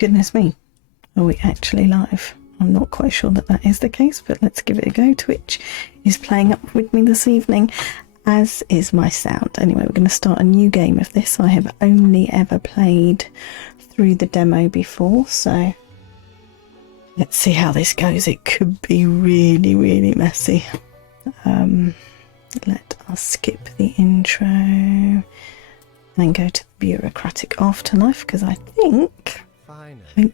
Goodness me, are we actually live? I'm not quite sure that that is the case, but let's give it a go. Twitch is playing up with me this evening, as is my sound. Anyway, we're going to start a new game of this. I have only ever played through the demo before, so let's see how this goes. It could be really, really messy. Let us skip the intro and go to the bureaucratic afterlife, because I think... Finally,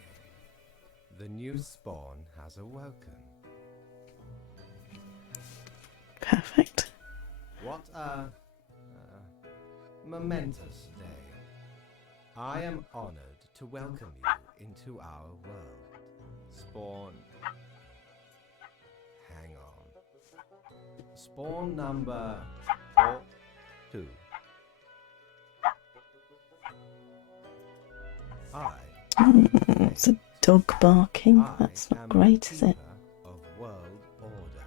the new spawn has awoken. Perfect. What a momentous day. I am honored to welcome you into our world. Spawn. Hang on. Spawn number 42. It's a dog barking. That's not great, is it? Of world order.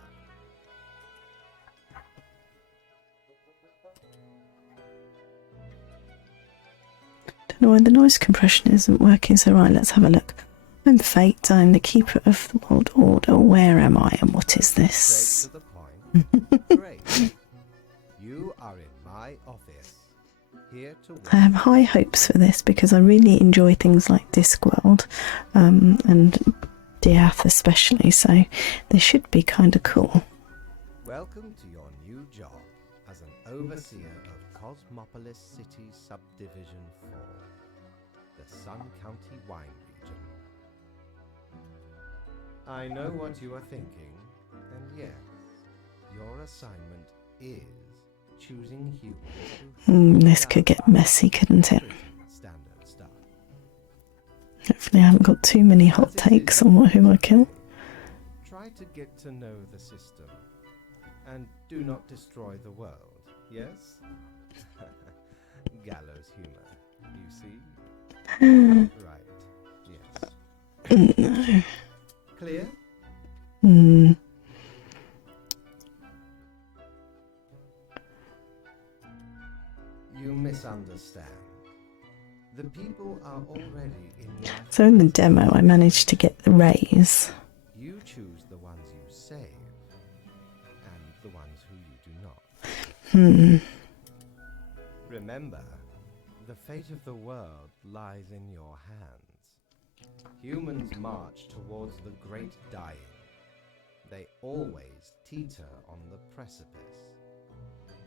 Don't know why the noise compression isn't working. So right, let's have a look. I'm Fate. I'm the keeper of the world order. Where am I and what is this? Straight to the point. Great. You are in my office. Here to I have high hopes for this because I really enjoy things like Discworld and Diath especially, so this should be kind of cool. Welcome to your new job as an overseer of Cosmopolis City Subdivision 4, the Sun County Wine Region. I know what you are thinking, and yes, your assignment is choosing humans. This could get messy, couldn't it? Standard stuff. Hopefully I haven't got too many hot takes on who I kill. Try to get to know the system, and do not destroy the world, yes? Gallows humor, you see? Right, yes. No. Clear? You misunderstand. The people are already in your... So in the demo I managed to get the raise. You choose the ones you save, and the ones who you do not. Remember, the fate of the world lies in your hands. Humans march towards the great dying. They always teeter on the precipice,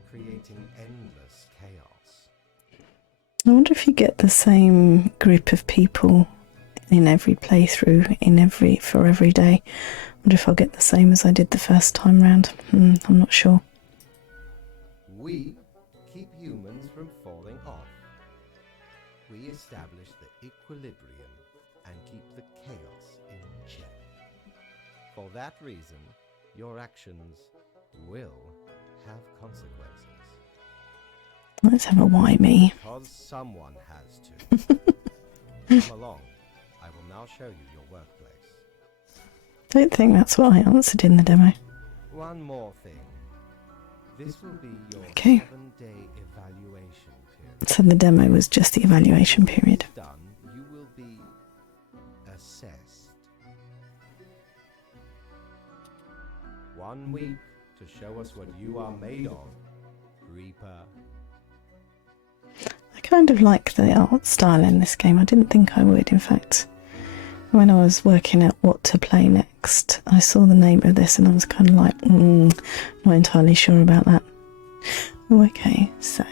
creating endless chaos. I wonder if you get the same group of people in every playthrough, for every day. I wonder if I'll get the same as I did the first time round. I'm not sure. We keep humans from falling off. We establish the equilibrium and keep the chaos in check. For that reason, your actions will have consequences. Let's have a why me. Because someone has to. Come along. I will now show you your workplace. Don't think that's what I answered in the demo. One more thing. This will be your Okay. 7-day evaluation period. So the demo was just the evaluation period. Done, you will be assessed. 1 week to show us what you are made of, Reaper. I kind of like the art style in this game. I didn't think I would. In fact, when I was working out what to play next, I saw the name of this and I was kind of like, not entirely sure about that. Oh, okay, so...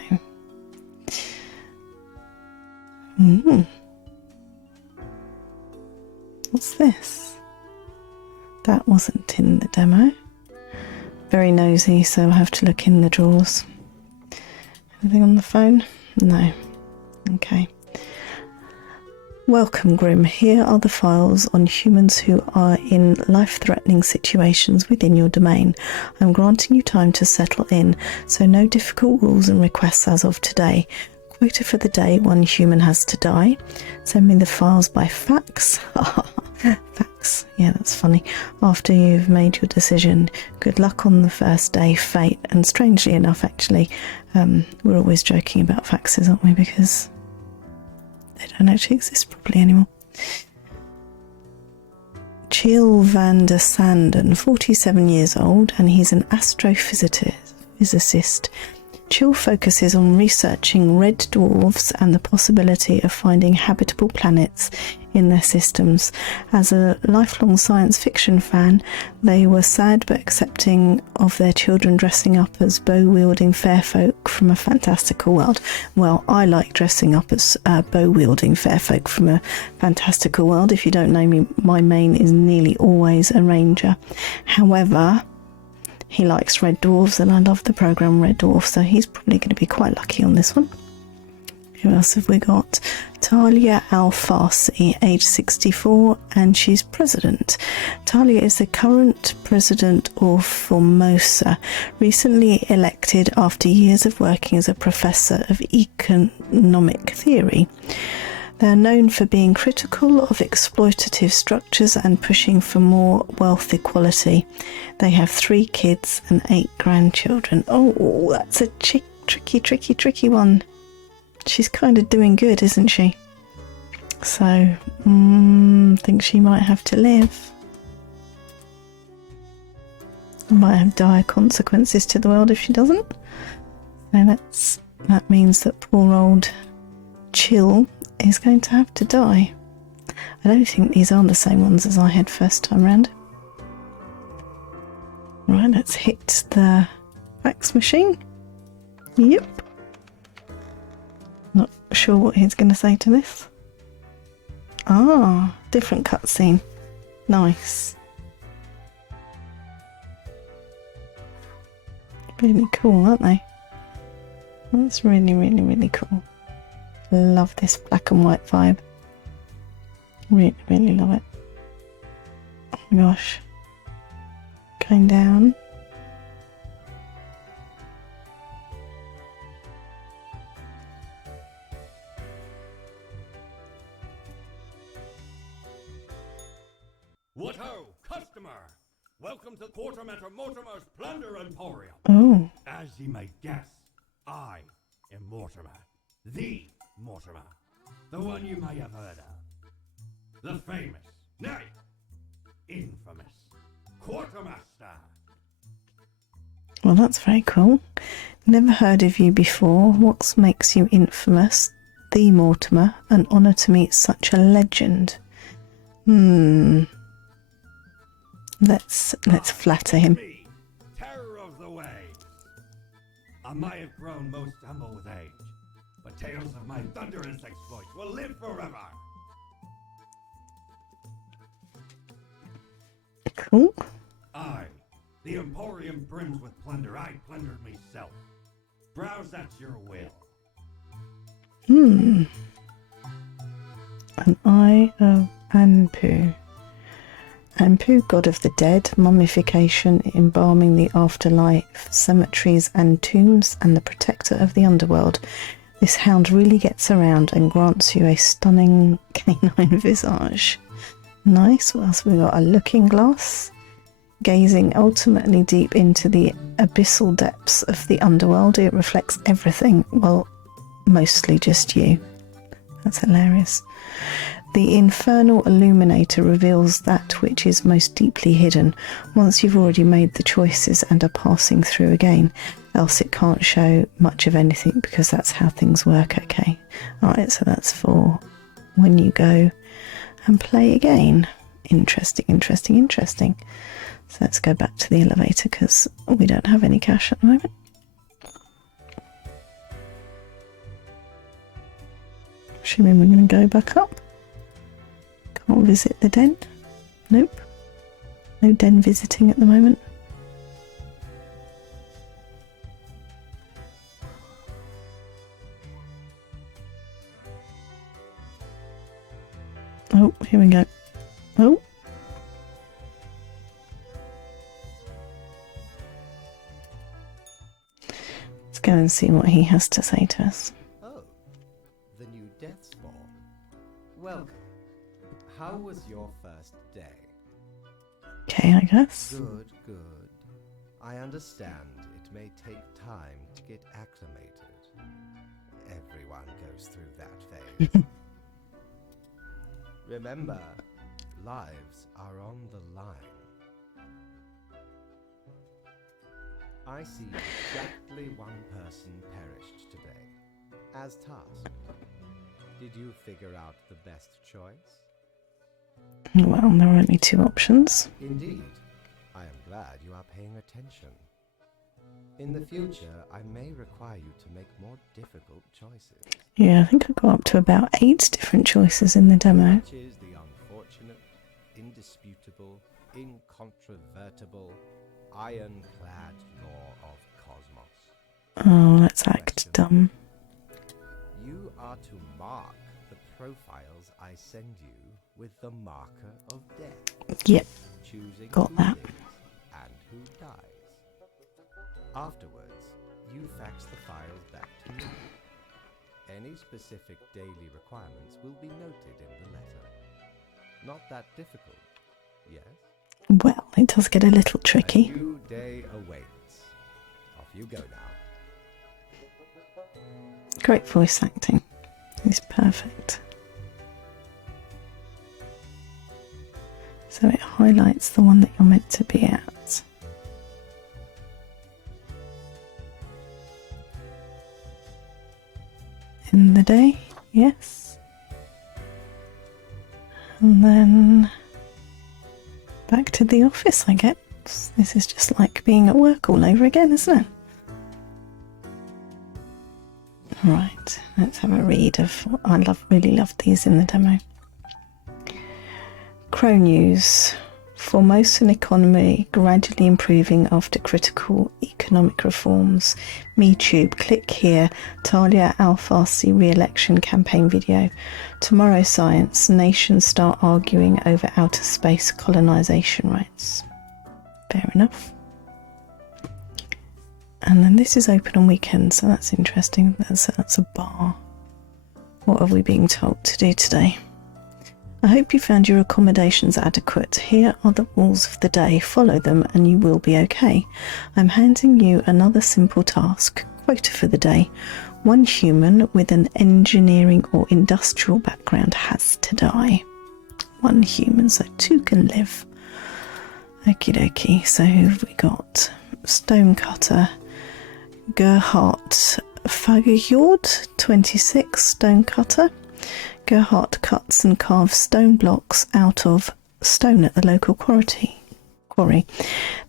What's this? That wasn't in the demo. Very nosy, so I have to look in the drawers. Anything on the phone? No. Okay. Welcome, Grim. Here are the files on humans who are in life-threatening situations within your domain. I'm granting you time to settle in, so no difficult rules and requests as of today. Quota for the day: 1 human has to die. Send me the files by fax. Fax. Yeah, that's funny. After you've made your decision. Good luck on the first day, Fate. And strangely enough, actually, we're always joking about faxes, aren't we? Because they don't actually exist properly anymore. Chill van der Sanden, 47 years old, and he's an astrophysicist. Chill focuses on researching red dwarfs and the possibility of finding habitable planets in their systems. As a lifelong science fiction fan, they were sad but accepting of their children dressing up as bow-wielding fair folk from a fantastical world. Well, I like dressing up as bow-wielding fair folk from a fantastical world. If you don't know me, my main is nearly always a ranger. However, he likes red dwarfs, and I love the programme Red Dwarf, so he's probably going to be quite lucky on this one. Who else have we got? Talia Al-Farsi, age 64, and she's president. Talia is the current president of Formosa, recently elected after years of working as a professor of economic theory. They are known for being critical of exploitative structures and pushing for more wealth equality. They have 3 kids and 8 grandchildren. Oh, that's a tricky one. She's kind of doing good, isn't she? So, I think she might have to live. Might have dire consequences to the world if she doesn't. So that means that poor old Chill is going to have to die. I don't think these are the same ones as I had first time round. Right, let's hit the fax machine. Yep. Not sure what he's going to say to this. Ah, different cutscene. Nice. Really cool, aren't they? That's really cool. Love this black and white vibe. Really love it. Oh my gosh. Going down. What ho, customer! Welcome to Quartermaster Mortimer's Plunder Emporium. Oh. As ye may guess, I am Mortimer. The Mortimer. The one you may have heard of. The famous, nay, infamous Quartermaster. Well, that's very cool. Never heard of you before. What makes you infamous? The Mortimer. An honour to meet such a legend. Let's flatter him. Me, terror of the waves. I may have grown most humble with age, but tales of my thunderous exploits will live forever. Cool. I, the Emporium brims with plunder. I plundered myself. Browse at your will. An Eye of Anpu. Anpu, god of the dead, mummification, embalming the afterlife, cemeteries and tombs, and the protector of the underworld. This hound really gets around and grants you a stunning canine visage. Nice. What else have we got? A looking glass. Gazing ultimately deep into the abyssal depths of the underworld, it reflects everything. Well, mostly just you. That's hilarious. The infernal illuminator reveals that which is most deeply hidden once you've already made the choices and are passing through again, else it can't show much of anything because that's how things work. Okay, alright, so that's for when you go and play again. Interesting. So let's go back to the elevator because we don't have any cash at the moment. Assuming we're going to go back up. Can't visit the den. Nope. No den visiting at the moment. Oh, here we go. Oh. Let's go and see what he has to say to us. Oh, the new death spawn. Welcome. How was your first day? Okay, I guess. Good. I understand it may take time to get acclimated. Everyone goes through that phase. Remember, lives are on the line. I see exactly one person perished today, as tasked. Did you figure out the best choice? Well, there are only two options. Indeed. I am glad you are paying attention. In the future, I may require you to make more difficult choices. Yeah, I think I got up to about 8 different choices in the demo. Such is the unfortunate, indisputable, incontrovertible, ironclad law of cosmos. Oh, let's act dumb. You are to mark the profiles I send you with the marker of death. Yep, Choosing got who that. lives and who dies. Afterwards, you fax the files back to me. Any specific daily requirements will be noted in the letter. Not that difficult, yes? Well, it does get a little A tricky. new day awaits. Off you go now. Great voice acting. It's perfect. So it highlights the one that you're meant to be at. In the day, yes. And then back to the office, I guess. This is just like being at work all over again, isn't it? Right, let's have a read of. I really loved these in the demo. Crow News. Formosan economy gradually improving after critical economic reforms. MeTube. Click here. Talia Al-Farsi re-election campaign video. Tomorrow Science. Nations start arguing over outer space colonisation rights. Fair enough. And then this is open on weekends, so that's interesting. That's a bar. What are we being told to do today? I hope you found your accommodations adequate. Here are the rules of the day. Follow them and you will be okay. I'm handing you another simple task. Quota for the day. One human with an engineering or industrial background has to die. One human, so 2 can live. Okie dokie. So who have we got? Stonecutter. Gerhard Fagerjord, 26, stonecutter. Gerhard cuts and carves stone blocks out of stone at the local quarry.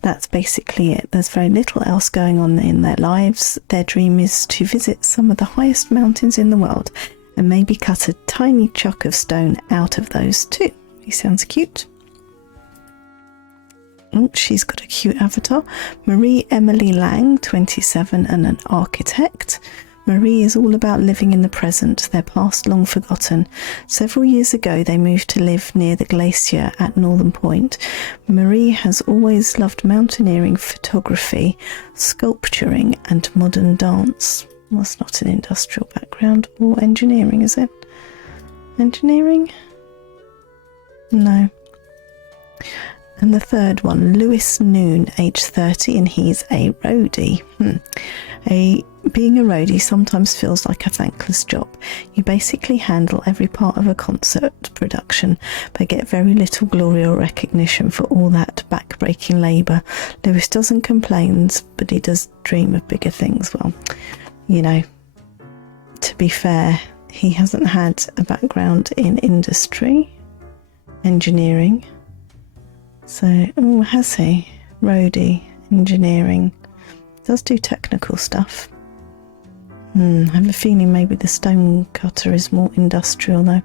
That's basically it. There's very little else going on in their lives. Their dream is to visit some of the highest mountains in the world and maybe cut a tiny chunk of stone out of those too. He sounds cute. Oh, she's got a cute avatar. Marie Emily Lang, 27, and an architect. Marie is all about living in the present, their past long forgotten. Several years ago, they moved to live near the glacier at Northern Point. Marie has always loved mountaineering, photography, sculpturing, and modern dance. Well, that's not an industrial background or engineering, is it? Engineering? No. And the third one, Lewis Noon, age 30, and he's a roadie. Being a roadie sometimes feels like a thankless job. You basically handle every part of a concert production, but get very little glory or recognition for all that back-breaking labour. Lewis doesn't complain, but he does dream of bigger things. Well, you know, to be fair, he hasn't had a background in industry, engineering. So, oh, has he? Roadie, engineering. Does do technical stuff. I have a feeling maybe the stone cutter is more industrial though.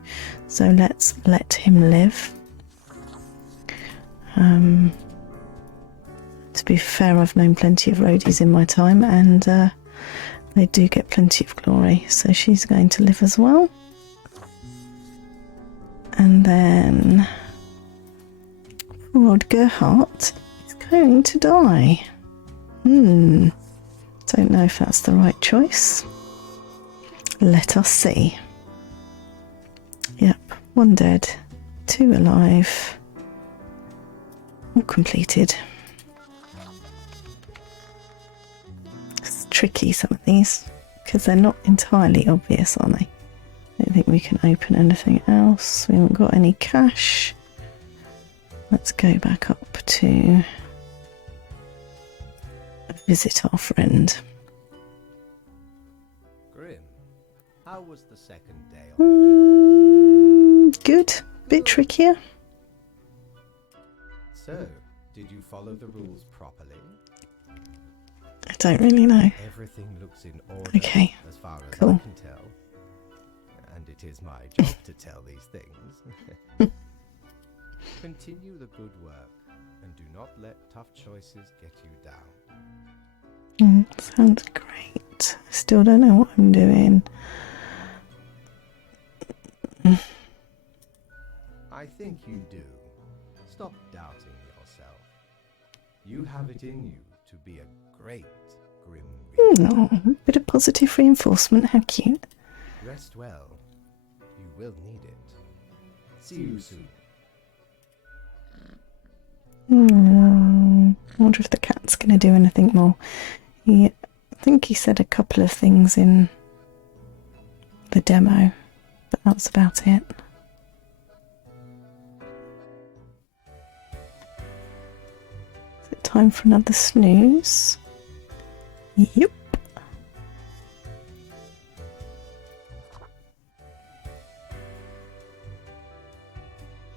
So let's let him live. To be fair, I've known plenty of roadies in my time and they do get plenty of glory. So she's going to live as well. And then poor old Gerhardt is going to die. Don't know if that's the right choice. Let us see. Yep, 1 dead, 2 alive. All completed. It's tricky, some of these, because they're not entirely obvious, are they? don't think we can open anything else. We haven't got any cash. Let's go back up to visit our friend. Grim, how was the second day? Good. Bit trickier. So, did you follow the rules properly? I don't really know. Everything looks in order, Okay, as far as cool. I can tell. And it is my job to tell these things. Continue the good work, and do not let tough choices get you down. Sounds great. I still don't know what I'm doing. I think you do. Stop doubting yourself. You have it in you to be a great Grim Reaper. Oh, bit of positive reinforcement. How cute. Rest well. You will need it. See you soon. I wonder if the cat's going to do anything more. I think he said a couple of things in the demo, but that's about it. Is it time for another snooze? Yep.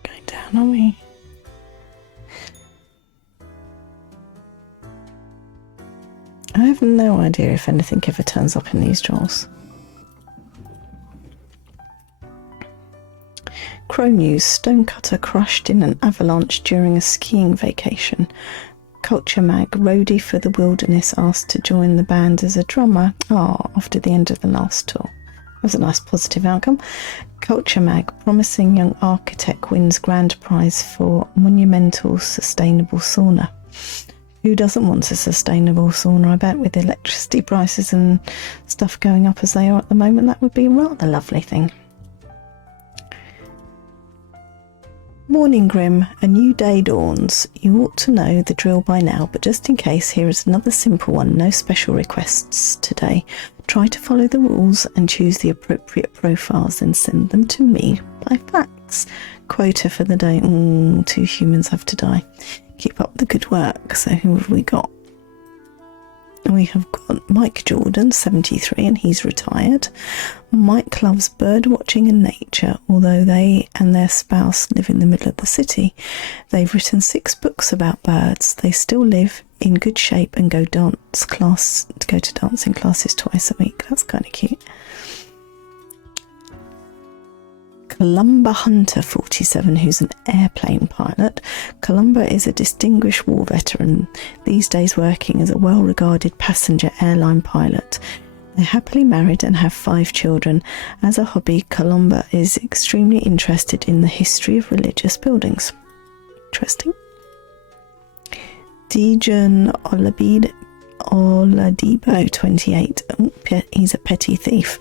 Going down, are we? I have no idea if anything ever turns up in these drawers. Crow News: stonecutter crushed in an avalanche during a skiing vacation. Culture Mag: roadie for the Wilderness asked to join the band as a drummer. After the end of the last tour. That was a nice positive outcome. Culture Mag: promising young architect wins grand prize for monumental sustainable sauna. Who doesn't want a sustainable sauna? I bet with electricity prices and stuff going up as they are at the moment, that would be a rather lovely thing. Morning Grim, a new day dawns. You ought to know the drill by now, but just in case, here is another simple one. No special requests today. Try to follow the rules and choose the appropriate profiles, then send them to me by fax. Quota for the day. 2 humans have to die. Keep up the good work. So who have we got? We have got Mike Jordan, 73, and he's retired. Mike loves bird watching and nature, although they and their spouse live in the middle of the city. They've written 6 books about birds. They still live in good shape and go to dancing classes twice a week. That's kind of cute. Columba Hunter, 47, who's an airplane pilot. Columba is a distinguished war veteran, these days working as a well-regarded passenger airline pilot. They're happily married and have 5 children. As a hobby, Columba is extremely interested in the history of religious buildings. Interesting. Dejan Oladipo, 28. He's a petty thief.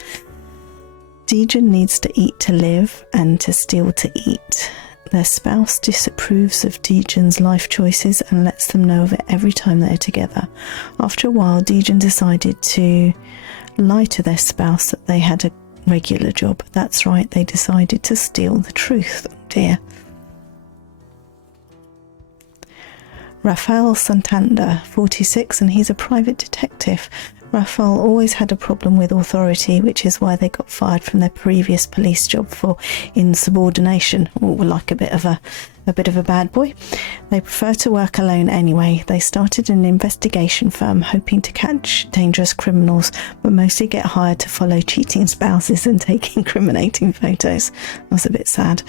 Dejan needs to eat to live and to steal to eat. Their spouse disapproves of Dejan's life choices and lets them know of it every time they're together. After a while, Dejan decided to lie to their spouse that they had a regular job. That's right, they decided to steal the truth. Oh dear. Rafael Santander, 46, and he's a private detective. Rafael always had a problem with authority, which is why they got fired from their previous police job for insubordination, or like a bit of a bad boy. They prefer to work alone anyway. They started an investigation firm hoping to catch dangerous criminals, but mostly get hired to follow cheating spouses and take incriminating photos. That's a bit sad.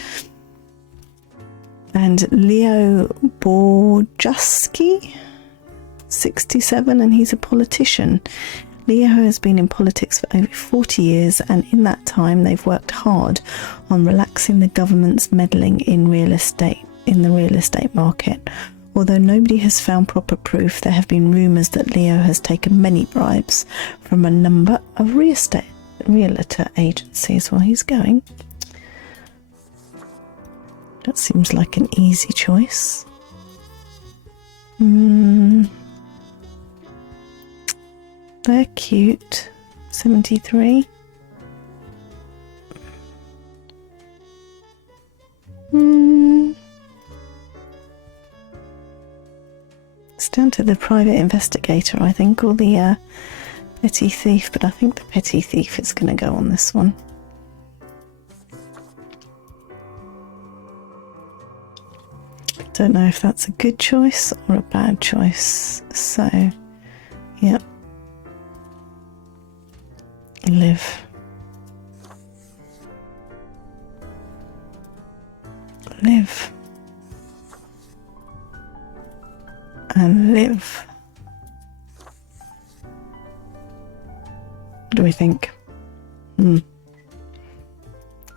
And Leo Borjaski, 67, and he's a politician. Leo has been in politics for over 40 years, and in that time they've worked hard on relaxing the government's meddling in the real estate market. Although nobody has found proper proof, there have been rumours that Leo has taken many bribes from a number of realtor agencies while he's going. That seems like an easy choice. They're cute. 73. Down to the private investigator, I think, or the petty thief, but I think the petty thief is going to go on this one. Don't know if that's a good choice or a bad choice. So, yeah. Live. Live. And live. What do we think? I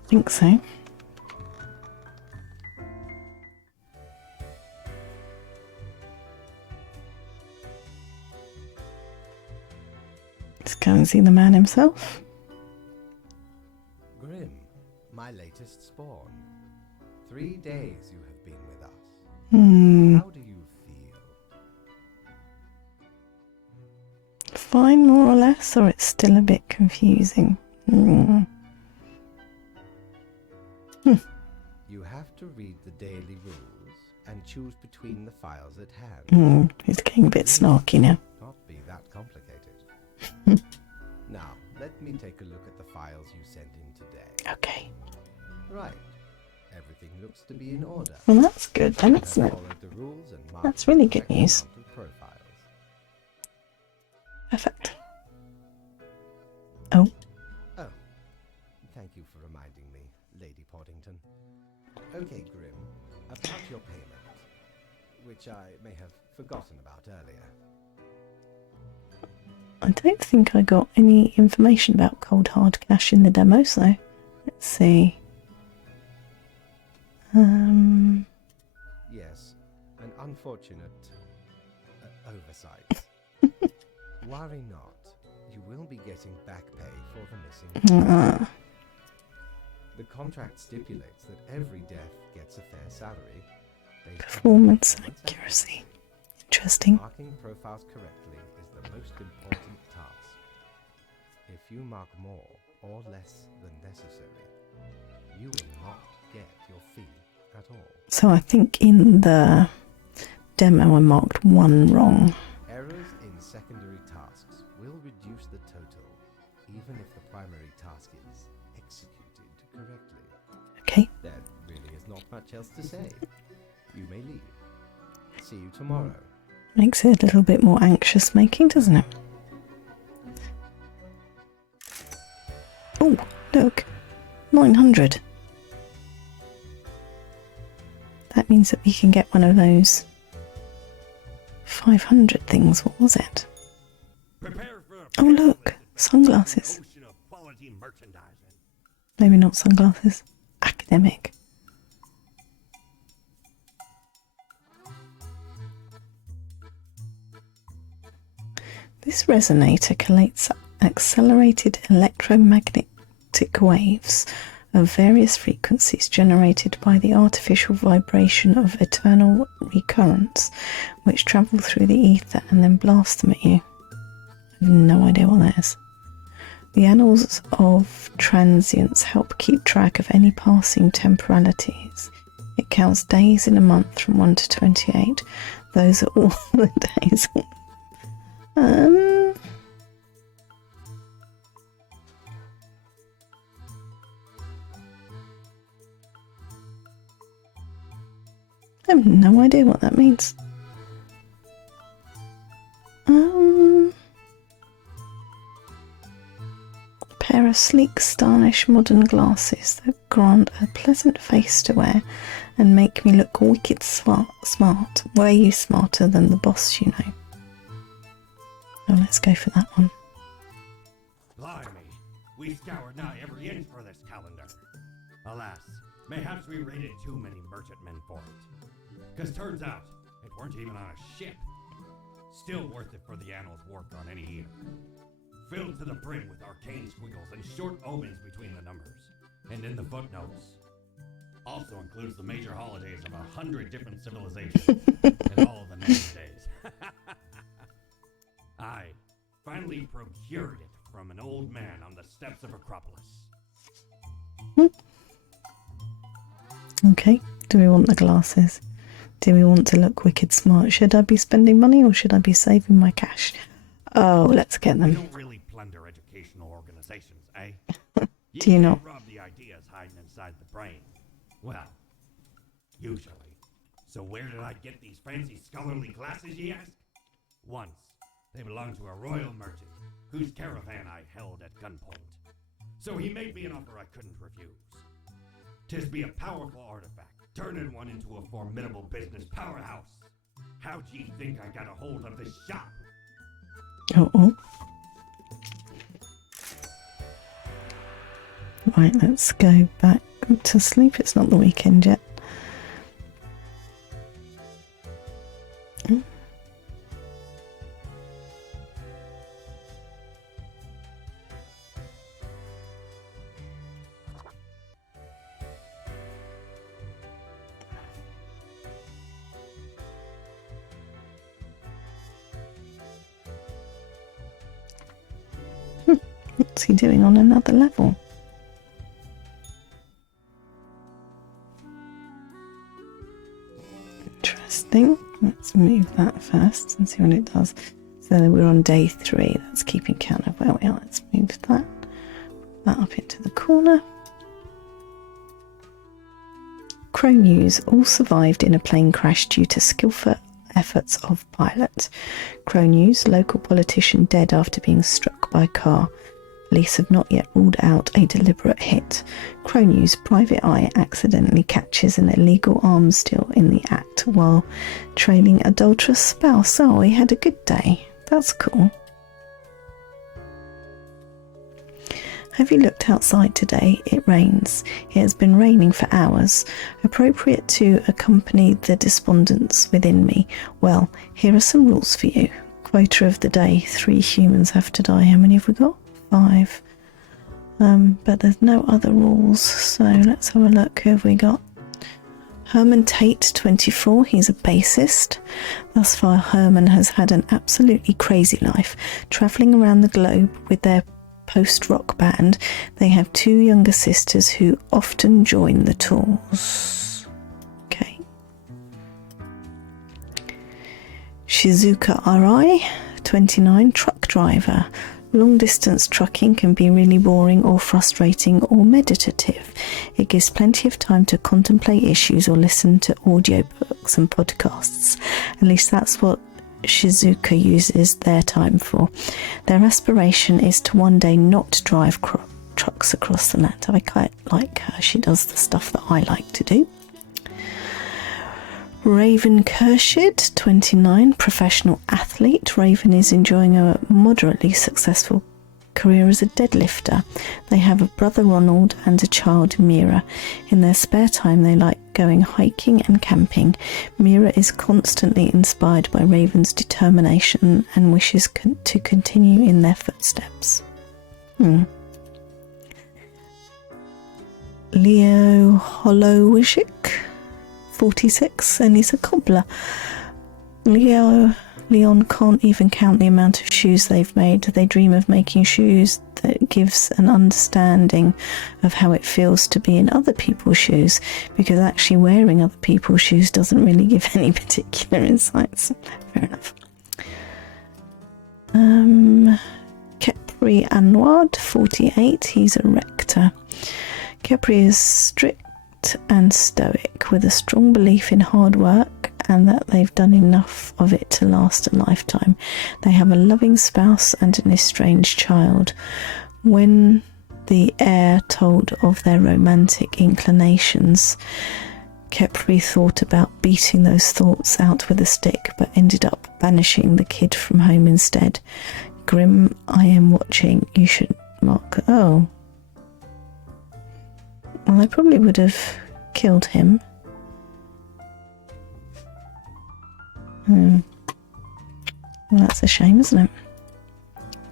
think so. Let's go and see the man himself. Grim, my latest spawn. 3 days you have been with us. How do you feel? Fine, more or less, or it's still a bit confusing. You have to read the daily rules and choose between the files at hand. He's getting a bit snarky now. Not be that complicated. Now, let me take a look at the files you sent in today. Okay. Right. Everything looks to be in order. Well, that's good then, You have isn't it? followed the rules and marked That's really the good correct news. amount of profiles. Perfect. Oh, Oh, thank you for reminding me, Lady Poddington. Okay, Grim, about your payment, which I may have forgotten about earlier. I don't think I got any information about cold hard cash in the demo, so let's see. Yes, an unfortunate oversight. Worry not, you will be getting back pay for the missing. The contract stipulates that every death gets a fair salary. based on Performance performance accuracy. Interesting. Marking profiles correctly is the most important task. If you mark more or less than necessary, you will not get your fee at all. So I think in the demo I marked one wrong. Errors in secondary tasks will reduce the total, even if the primary task is executed correctly. Okay. There really is not much else to say. You may leave. See you tomorrow. Makes it a little bit more anxious making, doesn't it? Oh, look. 900. That means that we can get one of those 500 things. What was it? Prepare for a Oh, look. Sunglasses. ocean of quality merchandising. Maybe not sunglasses. Academic. This resonator collates accelerated electromagnetic waves of various frequencies generated by the artificial vibration of eternal recurrence, which travel through the ether and then blast them at you. I have no idea what that is. The annals of transience help keep track of any passing temporalities. It counts days in a month from 1 to 28. Those are all the days. I have no idea what that means. Pair of sleek, stylish, modern glasses that grant a pleasant face to wear and make me look wicked smart. Were you smarter than the boss, you know? Oh, let's go for that one. Blimey, we scoured nigh every inch for this calendar. Alas, mayhaps we raided too many merchantmen for it. 'Cause turns out, it weren't even on a ship. Still worth it for the annals worked on any year. Filled to the brim with arcane squiggles and short omens between the numbers. And in the footnotes. Also includes the major holidays of 100 different civilizations. And all the next days. I finally procured it from an old man on the steps of Acropolis. Okay, do we want the glasses? Do we want to look wicked smart? Should I be spending money or should I be saving my cash? Oh, let's get You them. don't really plunder educational organizations, eh? Do you not? can't rob the ideas hiding inside the brain. Well, usually. So where did I get these fancy scholarly glasses, ye ask? Once, they belonged to a royal merchant, whose caravan I held at gunpoint. So he made me an offer I couldn't refuse. 'Tis be a powerful artifact, turning one into a formidable business powerhouse. How'd ye think I got a hold of this shop? Oh. Right, let's go back to sleep. It's not the weekend yet. What's he doing on another level? Interesting. Let's move that first and see what it does. So we're on day 3. That's keeping count of where we are. Let's move that up into the corner. Crow News all survived in a plane crash due to skillful efforts of pilot. Crow News, local politician dead after being struck by car. Police have not yet ruled out a deliberate hit. Crow News, private eye accidentally catches an illegal arms deal in the act while trailing adulterous spouse. Oh, he had a good day. That's cool. Have you looked outside today? It rains. It has been raining for hours. Appropriate to accompany the despondence within me. Well, here are some rules for you. Quota of the day, 3 humans have to die. How many have we got? 5. But there's no other rules, so let's have a look. Who have we got? Herman Tate, 24. He's a bassist. Thus far, Herman has had an absolutely crazy life, travelling around the globe with their post-rock band. They have 2 younger sisters who often join the tours. Okay. Shizuka Arai, 29. Truck driver. Long-distance trucking can be really boring or frustrating or meditative. It gives plenty of time to contemplate issues or listen to audiobooks and podcasts. At least that's what Shizuka uses their time for. Their aspiration is to one day not drive trucks across the land. I quite like her. She does the stuff that I like to do. Raven Kershid, 29, professional athlete. Raven is enjoying a moderately successful career as a deadlifter. They have a brother Ronald and a child Mira. In their spare time they like going hiking and camping. Mira is constantly inspired by Raven's determination and wishes to continue in their footsteps. Leo Holowisik, 46, and he's a cobbler. Leon can't even count the amount of shoes they've made. They dream of making shoes that gives an understanding of how it feels to be in other people's shoes, because actually wearing other people's shoes doesn't really give any particular insights. Fair enough. Kepri Anwad, 48, he's a rector. Kepri is strict and stoic, with a strong belief in hard work and that they've done enough of it to last a lifetime. They have a loving spouse and an estranged child. When the heir told of their romantic inclinations, Kepri thought about beating those thoughts out with a stick, but ended up banishing the kid from home instead. Grim, I am watching. You should mark. Oh. Well, I probably would have killed him. Well, that's a shame, isn't it?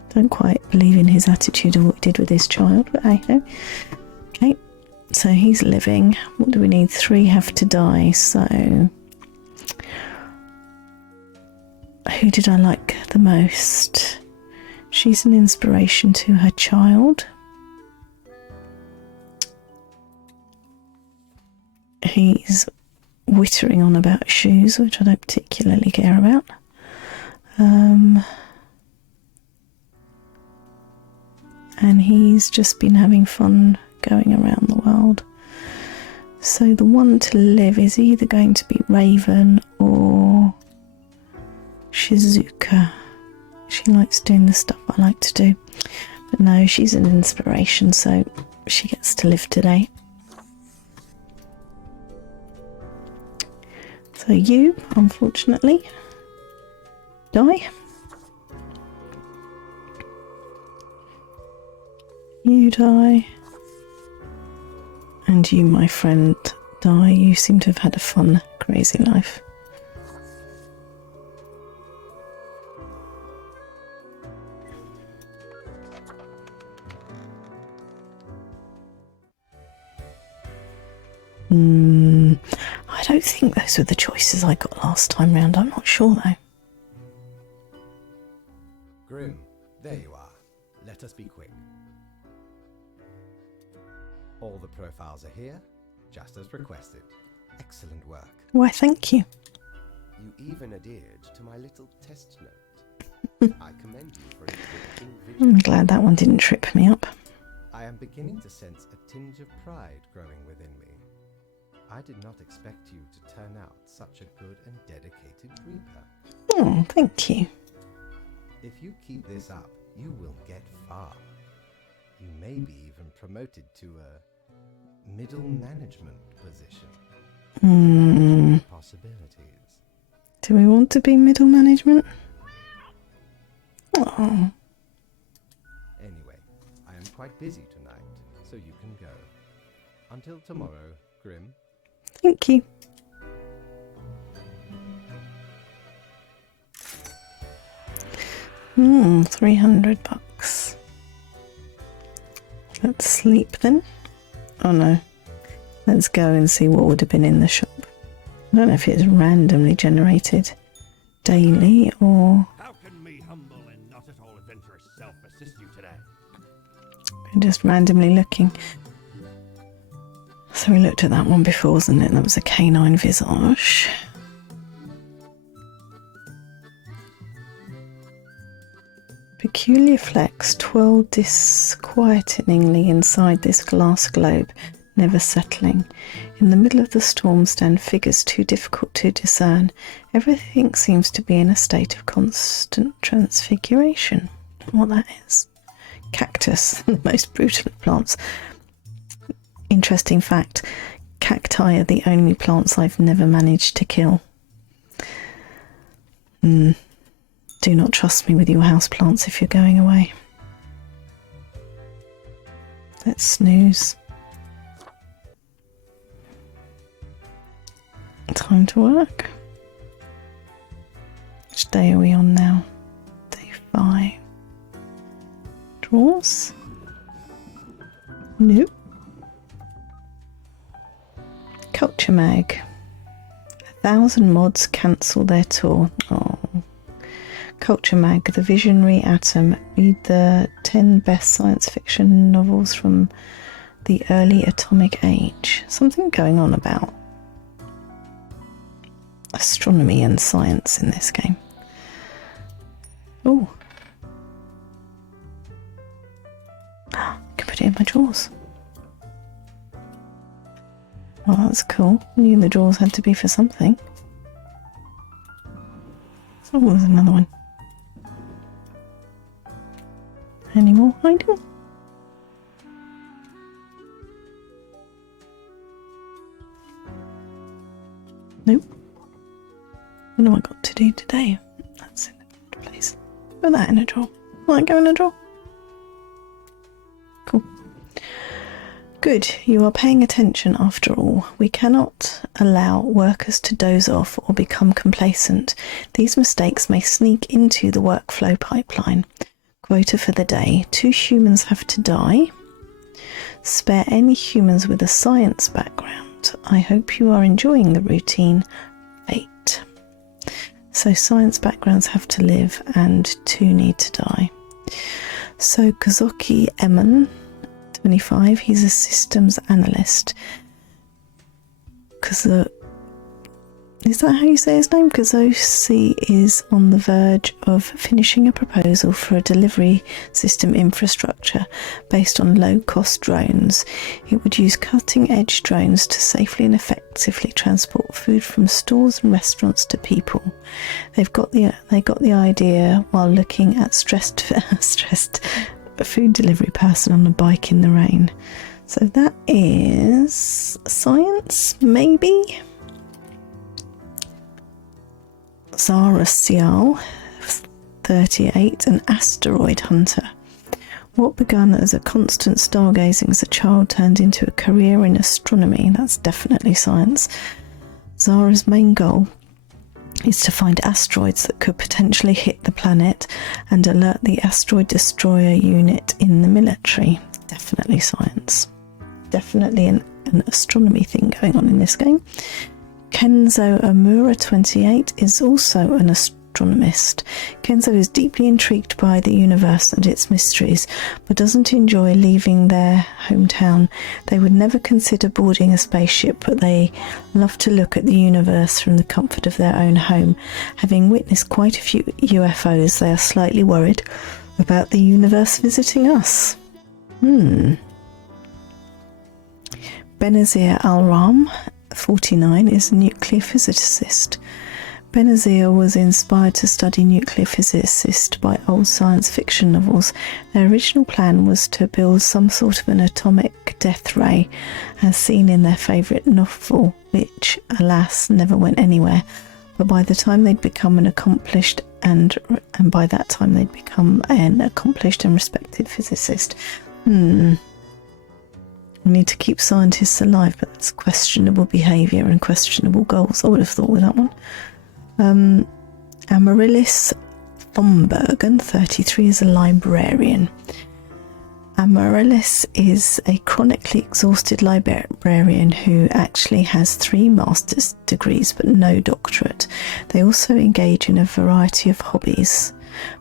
Don't quite believe in his attitude of what he did with his child, but hey ho. Okay, so he's living. What do we need? 3 have to die, so... Who did I like the most? She's an inspiration to her child. He's whittering on about shoes, which I don't particularly care about. And he's just been having fun going around the world. So the one to live is either going to be Raven or Shizuka. She likes doing the stuff I like to do. But no, she's an inspiration, so she gets to live today. So you, unfortunately, die. You die. And you, my friend, die. You seem to have had a fun, crazy life. I don't think those were the choices I got last time round. I'm not sure, though. Grim, there you are. Let us be quick. All the profiles are here, just as requested. Excellent work. Why, thank you. You even adhered to my little test note. I commend you for exhibiting vision. I'm glad that one didn't trip me up. I am beginning to sense a tinge of pride growing within me. I did not expect you to turn out such a good and dedicated Reaper. Oh, thank you. If you keep this up, you will get far. You may be even promoted to a middle management position. Possibilities. Do we want to be middle management? Oh. Anyway, I am quite busy tonight, so you can go. Until tomorrow, Grim. Thank you. $300. Let's sleep then. Oh no. Let's go and see what would have been in the shop. I don't know if it's randomly generated daily or How can me humble and not at all adventurous self assist you today? just randomly looking. So we looked at that one before, wasn't it? That was a canine visage. Peculiar flecks twirl disquietingly inside this glass globe, never settling. In the middle of the storm stand figures too difficult to discern. Everything seems to be in a state of constant transfiguration. I don't know what that is. Cactus, the most brutal of plants. Interesting fact, cacti are the only plants I've never managed to kill. Do not trust me with your houseplants if you're going away. Let's snooze. Time to work. Which day are we on now? Day 5. Drawers? Nope. Culture Mag. 1,000 mods cancel their tour. Oh. Culture Mag, the visionary atom. Read the 10 best science fiction novels from the early atomic age. Something going on about astronomy and science in this game. Oh. I can put it in my drawers. Well, that's cool. I knew the drawers had to be for something. Oh, there's another one. Any more hiding? Nope. What have I got to do today? That's in a good place. Put that in a drawer. Will that go in a drawer? Cool. Good, you are paying attention after all. We cannot allow workers to doze off or become complacent. These mistakes may sneak into the workflow pipeline. Quota for the day. 2 humans have to die. Spare any humans with a science background. I hope you are enjoying the routine. Fate. So science backgrounds have to live and 2 need to die. So Kazuki Eman, 25, he's a systems analyst. Is that how you say his name? Kazosi is on the verge of finishing a proposal for a delivery system infrastructure based on low-cost drones. It would use cutting-edge drones to safely and effectively transport food from stores and restaurants to people. They got the idea while looking at stressed food delivery person on a bike in the rain. So that is science, maybe? Zara Sial, 38, an asteroid hunter. What began as a constant stargazing as a child turned into a career in astronomy. That's definitely science. Zara's main goal is to find asteroids that could potentially hit the planet and alert the asteroid destroyer unit in the military. Definitely science. Definitely an astronomy thing going on in this game. Kenzo Amura, 28, is also an astronomist. Kenzo is deeply intrigued by the universe and its mysteries, but doesn't enjoy leaving their hometown. They would never consider boarding a spaceship, but they love to look at the universe from the comfort of their own home. Having witnessed quite a few UFOs, they are slightly worried about the universe visiting us. Benazir Al-Ram, 49, is a nuclear physicist. Benazir was inspired to study nuclear physicist by old science fiction novels. Their original plan was to build some sort of an atomic death ray, as seen in their favourite novel, which, alas, never went anywhere. But by the time they'd become an accomplished and respected physicist. We need to keep scientists alive, but that's questionable behaviour and questionable goals. I would have thought with that one. Amaryllis Thombergen, 33, is a librarian. Amaryllis is a chronically exhausted librarian who actually has 3 master's degrees but no doctorate. They also engage in a variety of hobbies,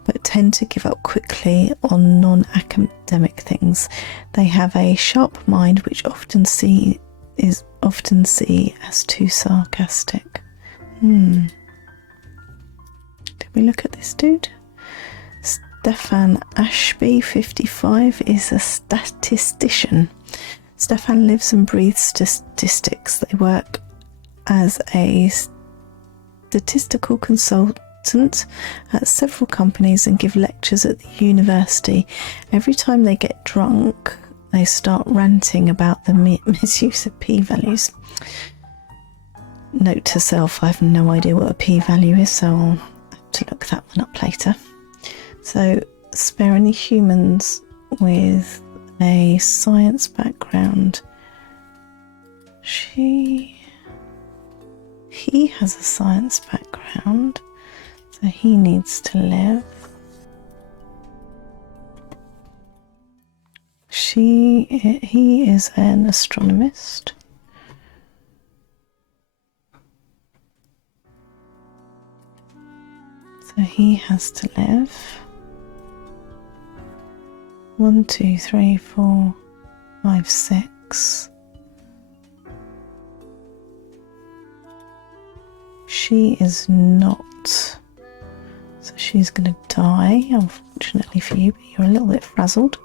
but tend to give up quickly on non-academic things. They have a sharp mind which often see as too sarcastic. Did we look at this dude? Stefan Ashby, 55, is a statistician. Stefan lives and breathes statistics. They work as a statistical consultant at several companies and give lectures at the university. Every time they get drunk, they start ranting about the misuse of p-values. Note to self, I have no idea what a p-value is, so I'll have to look that one up later. So, spare any humans with a science background. He has a science background, so he needs to live. He is an astronomist. So he has to live. 1, 2, 3, 4, 5, 6. She is not. So she's going to die, unfortunately for you, but you're a little bit frazzled.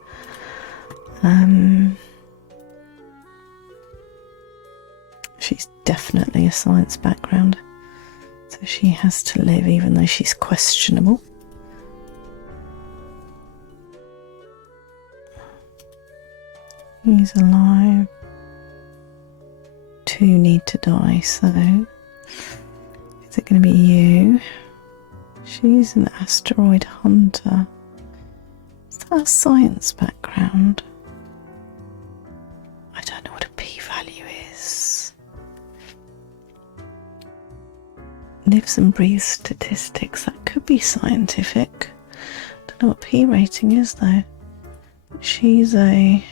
She's definitely a science background. So she has to live even though she's questionable. He's alive. 2 need to die, so is it going to be you? She's an asteroid hunter. Is that a science background? I don't know what a p-value is. Lives and breathes statistics. That could be scientific. Don't know what p rating is though. She's a...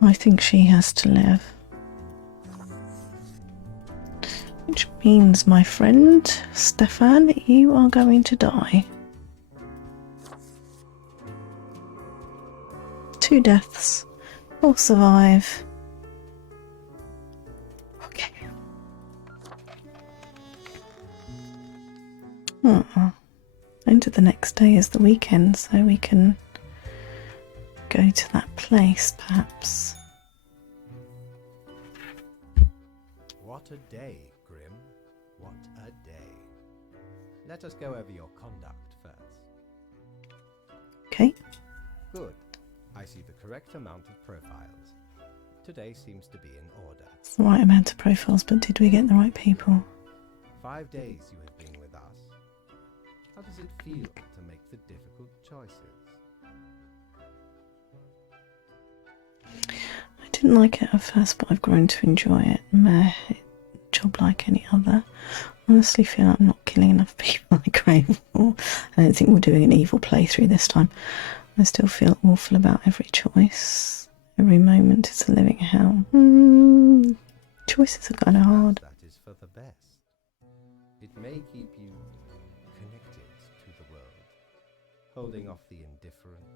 I think she has to live. Which means, my friend, Stefan, you are going to die. 2 deaths. We'll survive. Oh, into the next day is the weekend, so we can go to that place, perhaps. What a day, Grim. What a day. Let us go over your conduct first. Okay. Good. I see the correct amount of profiles. Today seems to be in order. It's the right amount of profiles, but did we get the right people? 5 days you have been with us. How does it feel to make the difficult choices? I didn't like it at first, but I've grown to enjoy it. Meh, job like any other. Honestly feel I'm not killing enough people I crave for. I don't think we're doing an evil playthrough this time. I still feel awful about every choice. Every moment is a living hell. Choices are kind of hard. That is for the best. It may keep you connected to the world, holding off the indifference.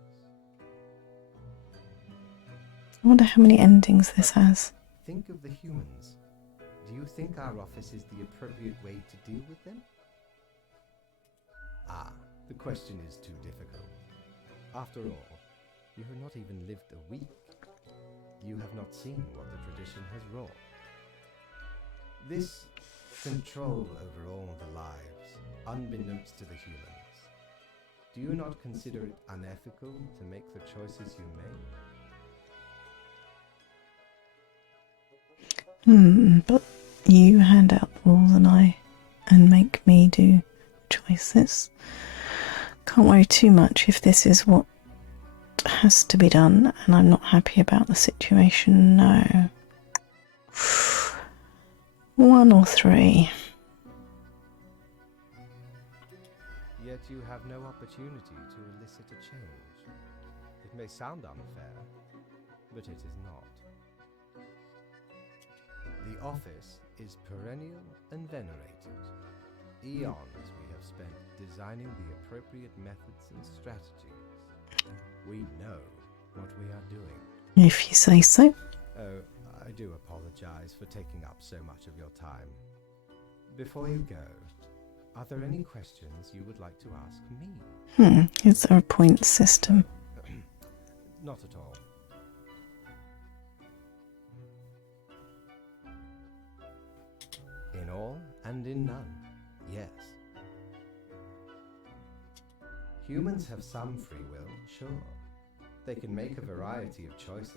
I wonder how many endings this has. Think of the humans. Do you think our office is the appropriate way to deal with them? Ah, the question is too difficult. After all, you have not even lived a week. You have not seen what the tradition has wrought. This control over all the lives, unbeknownst to the humans. Do you not consider it unethical to make the choices you make? But you hand out the rules and make me do choices. Can't worry too much if this is what has to be done and I'm not happy about the situation. No. 1 or 3. Yet you have no opportunity to elicit a change. It may sound unfair, but it is not. The office is perennial and venerated. Eons we have spent designing the appropriate methods and strategies. We know what we are doing. If you say so. Oh, I do apologize for taking up so much of your time. Before you go, are there any questions you would like to ask me? Is there a point system? Not at all. In all and in none, yes. Humans have some free will, sure. They can make a variety of choices.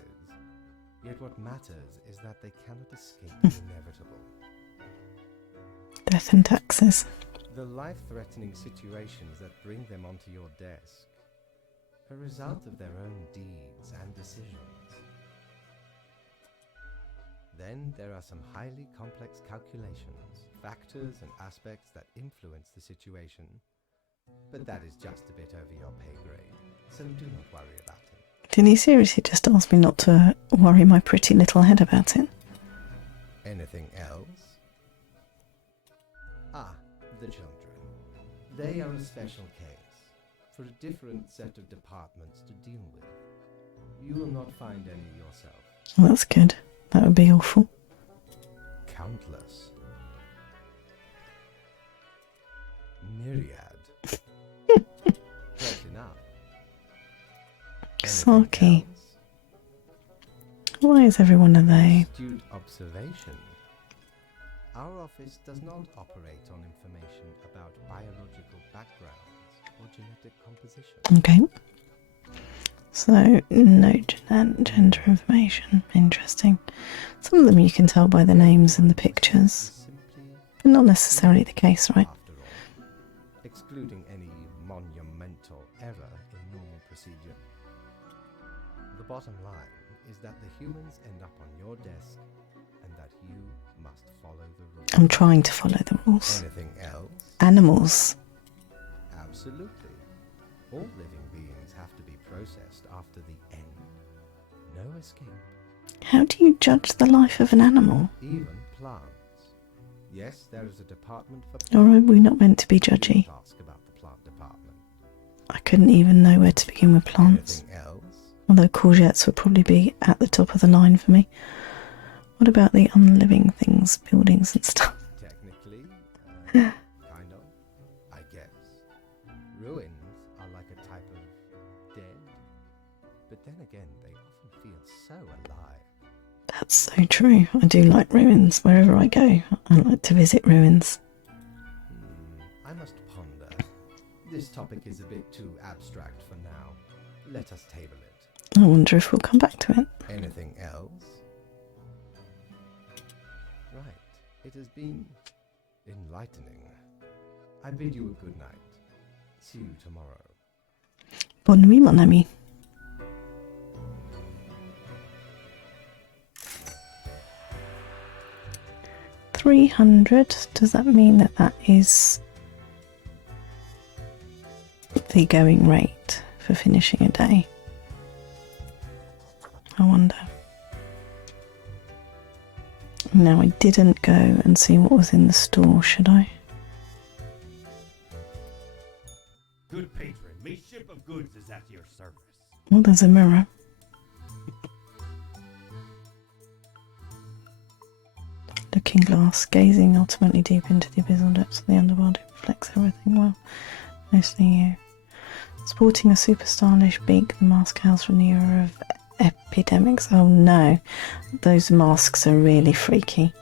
Yet what matters is that they cannot escape the inevitable. Death and taxes. The life-threatening situations that bring them onto your desk are a result of their own deeds and decisions. Then there are some highly complex calculations, factors and aspects that influence the situation. But that is just a bit over your pay grade, so do not worry about it. Did he seriously just ask me not to worry my pretty little head about it? Anything else? Ah, the children. They are a special case, for a different set of departments to deal with. You will not find any yourself. Well, that's good. That would be awful. Countless. Myriad. Quite enough. Saki. Why is everyone a they? Astute observation. Our office does not operate on information about biological backgrounds or genetic composition. Okay. So, no gender information. Interesting. Some of them you can tell by the names and the pictures. But not necessarily the case, right? After all, excluding any monumental error in normal procedure. The bottom line is that the humans end up on your desk and that you must follow the rules. I'm trying to follow the rules. Anything else? Animals. Absolutely. All living beings have to be processed after the end. No escape. How do you judge the life of an animal? Even plants. Yes, there is a department for plants. Or are we not meant to be judgy? Ask about the plant department. I couldn't even know where to begin with plants. Anything else? Although courgettes would probably be at the top of the line for me. What about the unliving things, buildings and stuff? Technically, kind of, I guess. again, they often feel so alive. That's so true. I do like ruins. Wherever I go, I like to visit ruins. I must ponder. This topic is a bit too abstract for now. Let us table it. I wonder if we'll come back to it. Anything else? Right. It has been enlightening. I bid you a good night. See you tomorrow. Bonne nuit, mon ami. $300. Does that mean that that is the going rate for finishing a day? I wonder. Now, I didn't go and see what was in the store, should I? Good patron, my ship of goods is at your service. Well, there's a mirror. Looking glass, gazing ultimately deep into the abysmal depths of the underworld, it reflects everything well. Mostly you. Sporting a super stylish beak, the mask hails from the era of epidemics. Oh no, those masks are really freaky.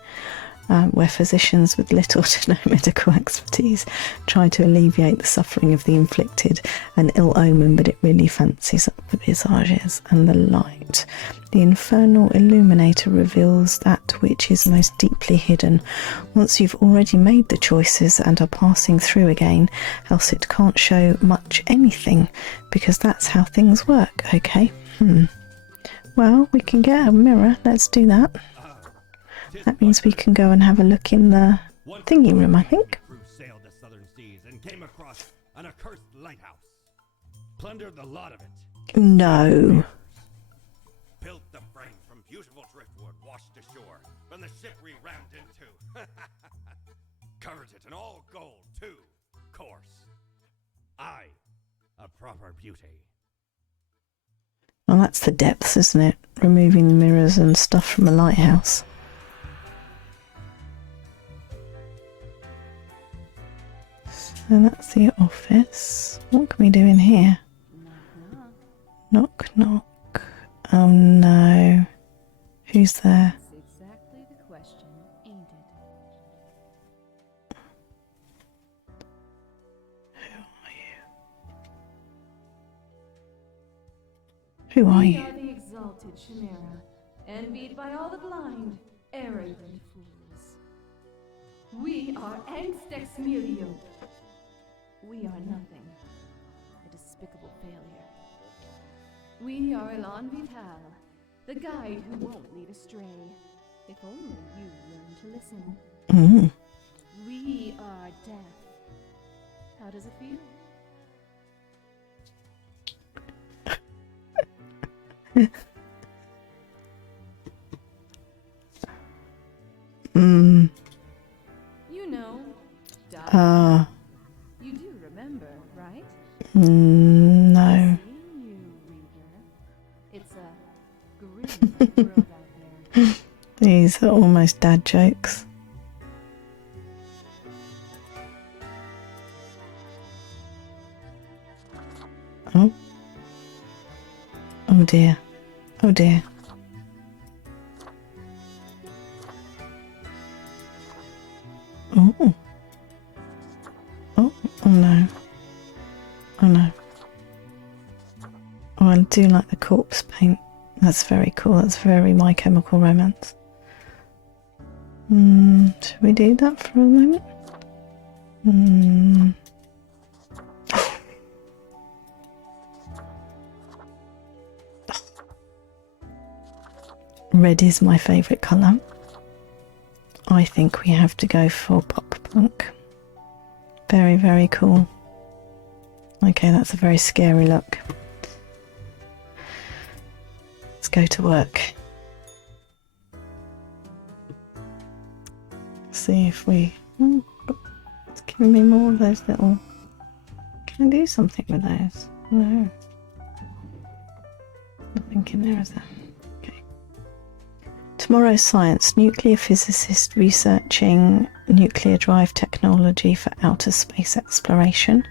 Where physicians with little to no medical expertise try to alleviate the suffering of the inflicted, an ill omen, but it really fancies up the visages and the light. The infernal illuminator reveals that which is most deeply hidden. Once you've already made the choices and are passing through again, else it can't show much anything, because that's how things work, okay? Well, we can get a mirror, let's do that. That means we can go and have a look in the thingy room, I think. Sailed the southern seas and came across an accursed lighthouse. Plundered the lot of it. No. Built the frame from beautiful driftwood washed ashore from the ship we rammed into. Covered it in all gold, too, course. I, a proper beauty. Well, that's the depths, isn't it? Removing the mirrors and stuff from a lighthouse. So that's the office. What can we do in here? Knock, knock. Oh no. Who's there? That's exactly the question, ain't it? Who are We you? are the exalted chimera, envied by all the blind, arrogant fools. We are angst ex nihilo. We are nothing. A despicable failure. We are Elan Vital, the guide who won't lead astray. If only you learn to listen. We are death. How does it feel? You know, die. You do remember, right? No. Seeing you, Reaver. It's a grim world out there. These are almost dad jokes. Oh. Oh dear. Oh dear. Oh. Oh, oh no. Oh no. Oh, I do like the corpse paint. That's very cool. That's very My Chemical Romance. Should we do that for a moment? Red is my favourite colour. I think we have to go for pop punk. Very, very cool. Okay, that's a very scary look. Let's go to work. See if we... it's giving me more of those little... Can I do something with those? No. Nothing in there, is there? Okay. Tomorrow's science. Nuclear physicist researching nuclear drive technology for outer space exploration.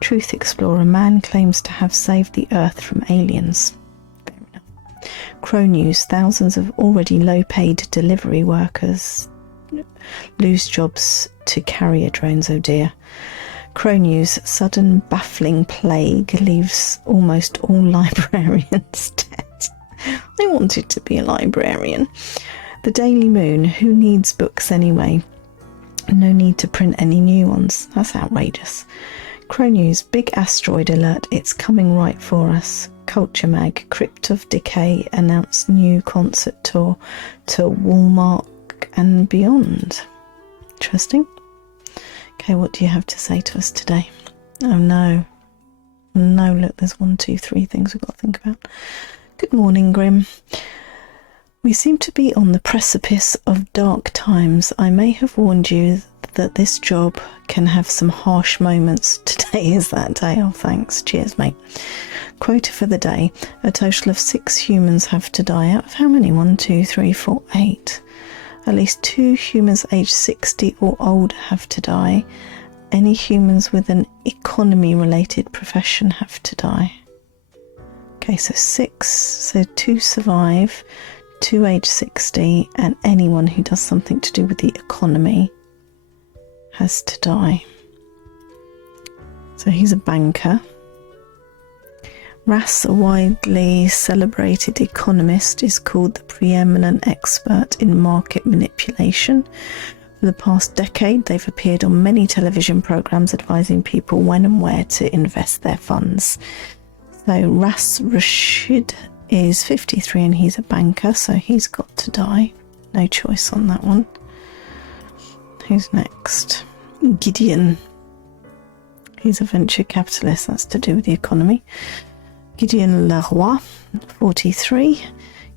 Truth explorer. Man claims to have saved the Earth from aliens. Fair enough. Crow News, thousands of already low-paid delivery workers lose jobs to carrier drones, oh dear. Crow News, sudden baffling plague leaves almost all librarians dead. I wanted to be a librarian. The Daily Moon, who needs books anyway? No need to print any new ones. That's outrageous. Crow News, big asteroid alert, it's coming right for us. Culture Mag, Crypt of Decay announced new concert tour to Walmart and beyond. Interesting. Okay, what do you have to say to us today? Oh no. No, look, there's 1, 2, 3 things we've got to think about. Good morning, Grim. We seem to be on the precipice of dark times. I may have warned you that this job can have some harsh moments. Today is that day. Oh, thanks. Cheers, mate. Quota for the day. A total of 6 humans have to die. Out of how many? 1, 2, 3, 4, 8. At least 2 humans aged 60 or older have to die. Any humans with an economy-related profession have to die. Okay, so 6. So 2 survive, 2 age 60, and anyone who does something to do with the economy has to die. So he's a banker. Rass, a widely celebrated economist, is called the preeminent expert in market manipulation. For the past decade, they've appeared on many television programs advising people when and where to invest their funds. So Ras Rashid is 53 and he's a banker, so he's got to die. No choice on that one. Who's next? Gideon. He's a venture capitalist, that's to do with the economy. Gideon Leroy, 43.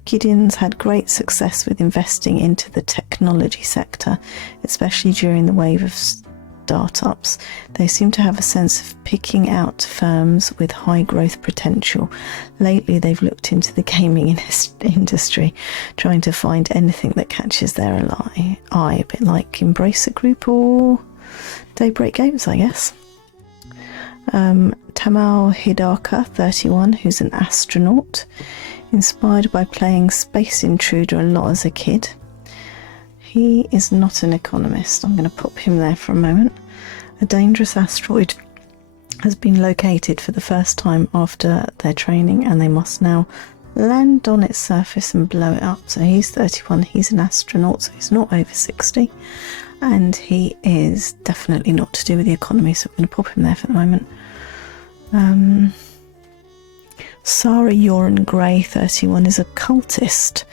Gideon's had great success with investing into the technology sector, especially during the wave of startups. They seem to have a sense of picking out firms with high growth potential. Lately, they've looked into the gaming industry, trying to find anything that catches their eye, a bit like Embracer Group or Daybreak Games, I guess. Tamal Hidaka, 31, who's an astronaut, inspired by playing Space Intruder a lot as a kid. He is not an economist. I'm going to pop him there for a moment. A dangerous asteroid has been located for the first time after their training, and they must now land on its surface and blow it up. So he's 31, he's an astronaut, so he's not over 60, and he is definitely not to do with the economy, so I'm going to pop him there for the moment. Sarah Yoren Gray, 31, is a cultist.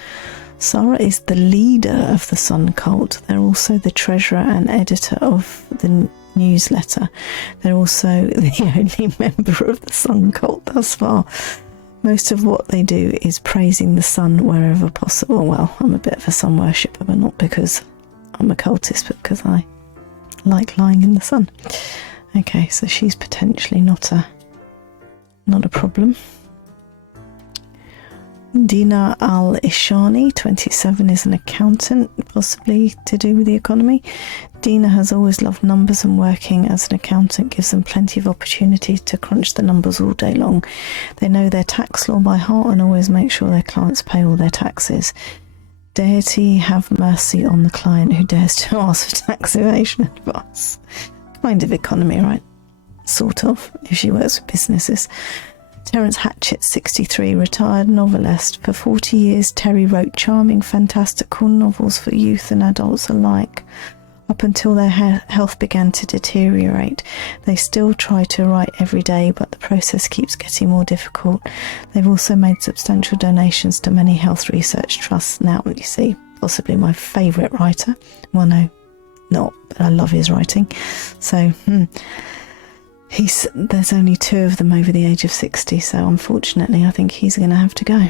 Sarah is the leader of the Sun Cult. They're also the treasurer and editor of the newsletter. They're also the only member of the Sun Cult thus far. Most of what they do is praising the sun wherever possible. Well, I'm a bit of a sun worshipper, but not because I'm a cultist, but because I like lying in the sun. Okay, so she's potentially not a problem. Dina Al-Ishani, 27, is an accountant, possibly to do with the economy. Dina has always loved numbers, and working as an accountant gives them plenty of opportunity to crunch the numbers all day long. They know their tax law by heart and always make sure their clients pay all their taxes. Deity have mercy on the client who dares to ask for tax evasion advice. Kind of economy, right? Sort of, if she works with businesses. Terence Hatchett, 63, retired novelist. For 40 years, Terry wrote charming, fantastical novels for youth and adults alike. Up until their health began to deteriorate, they still try to write every day, but the process keeps getting more difficult. They've also made substantial donations to many health research trusts. Now, you see, possibly my favourite writer. Well, no, not, but I love his writing. So, there's only 2 of them over the age of 60, so unfortunately I think he's going to have to go.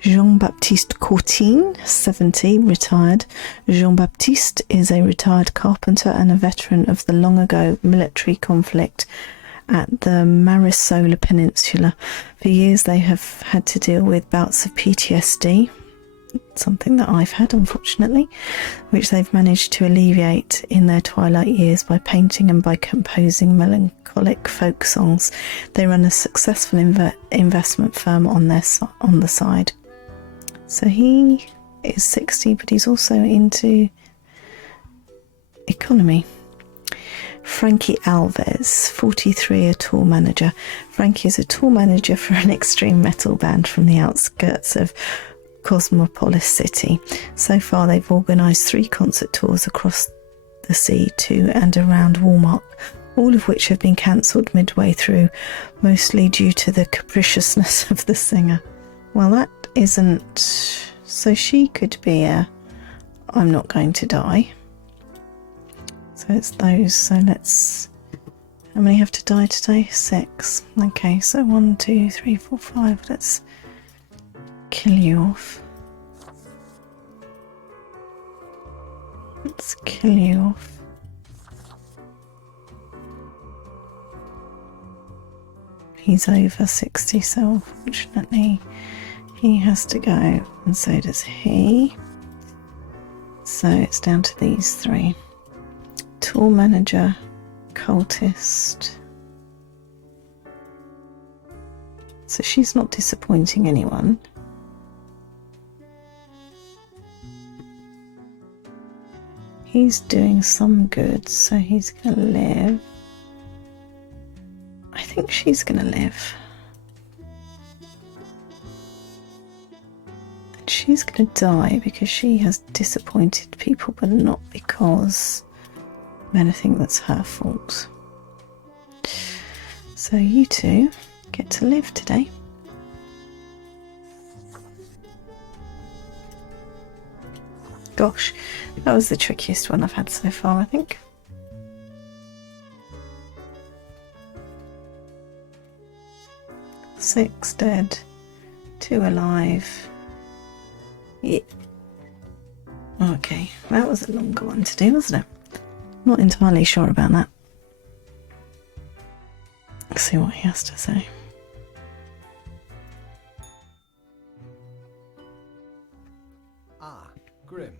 Jean-Baptiste Courtine, 70, retired. Jean-Baptiste is a retired carpenter and a veteran of the long-ago military conflict at the Marisola Peninsula. For years they have had to deal with bouts of PTSD. something that I've had, unfortunately, which they've managed to alleviate in their twilight years by painting and by composing melancholic folk songs. They run a successful investment firm on the side. So he is 60, but he's also into economy. Frankie Alves, 43, a tour manager. Frankie is a tour manager for an extreme metal band from the outskirts of Cosmopolis City. So far they've organised 3 concert tours across the sea to and around Walmart, all of which have been cancelled midway through, mostly due to the capriciousness of the singer. Well, that isn't... So she could be a I'm not going to die. So it's those. So let's... How many have to die today? 6. Okay, so 1, 2, 3, 4, 5. Let's kill you off. Let's kill you off. He's over 60, so unfortunately he has to go, and so does he. So it's down to these 3. Tour manager, cultist. So she's not disappointing anyone. He's doing some good, so he's going to live. I think she's going to live. And she's going to die because she has disappointed people, but not because of anything that's her fault. So you two get to live today. Gosh, that was the trickiest one I've had so far, I think. Six dead, 2 alive. Yeah. Okay, that was a longer one to do, wasn't it? Not entirely sure about that. Let's see what he has to say. Ah, Grim.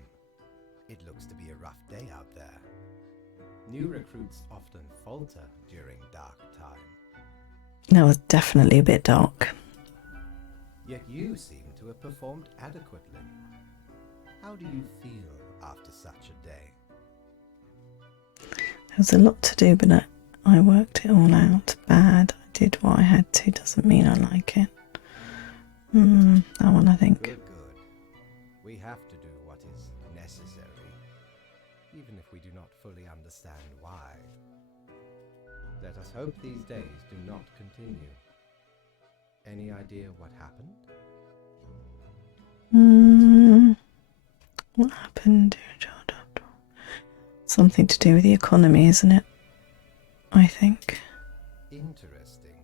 It looks to be a rough day out there. New recruits often falter during dark time. That was definitely a bit dark. Yet you seem to have performed adequately. How do you feel after such a day? There was a lot to do, but I worked it all out. Bad. I did what I had to. Doesn't mean I like it. That one, I think. Good. We have to do what is necessary, even if we do not fully understand why. Let us hope these days do not continue. Any idea what happened? What happened? Something to do with the economy, isn't it? I think. Interesting.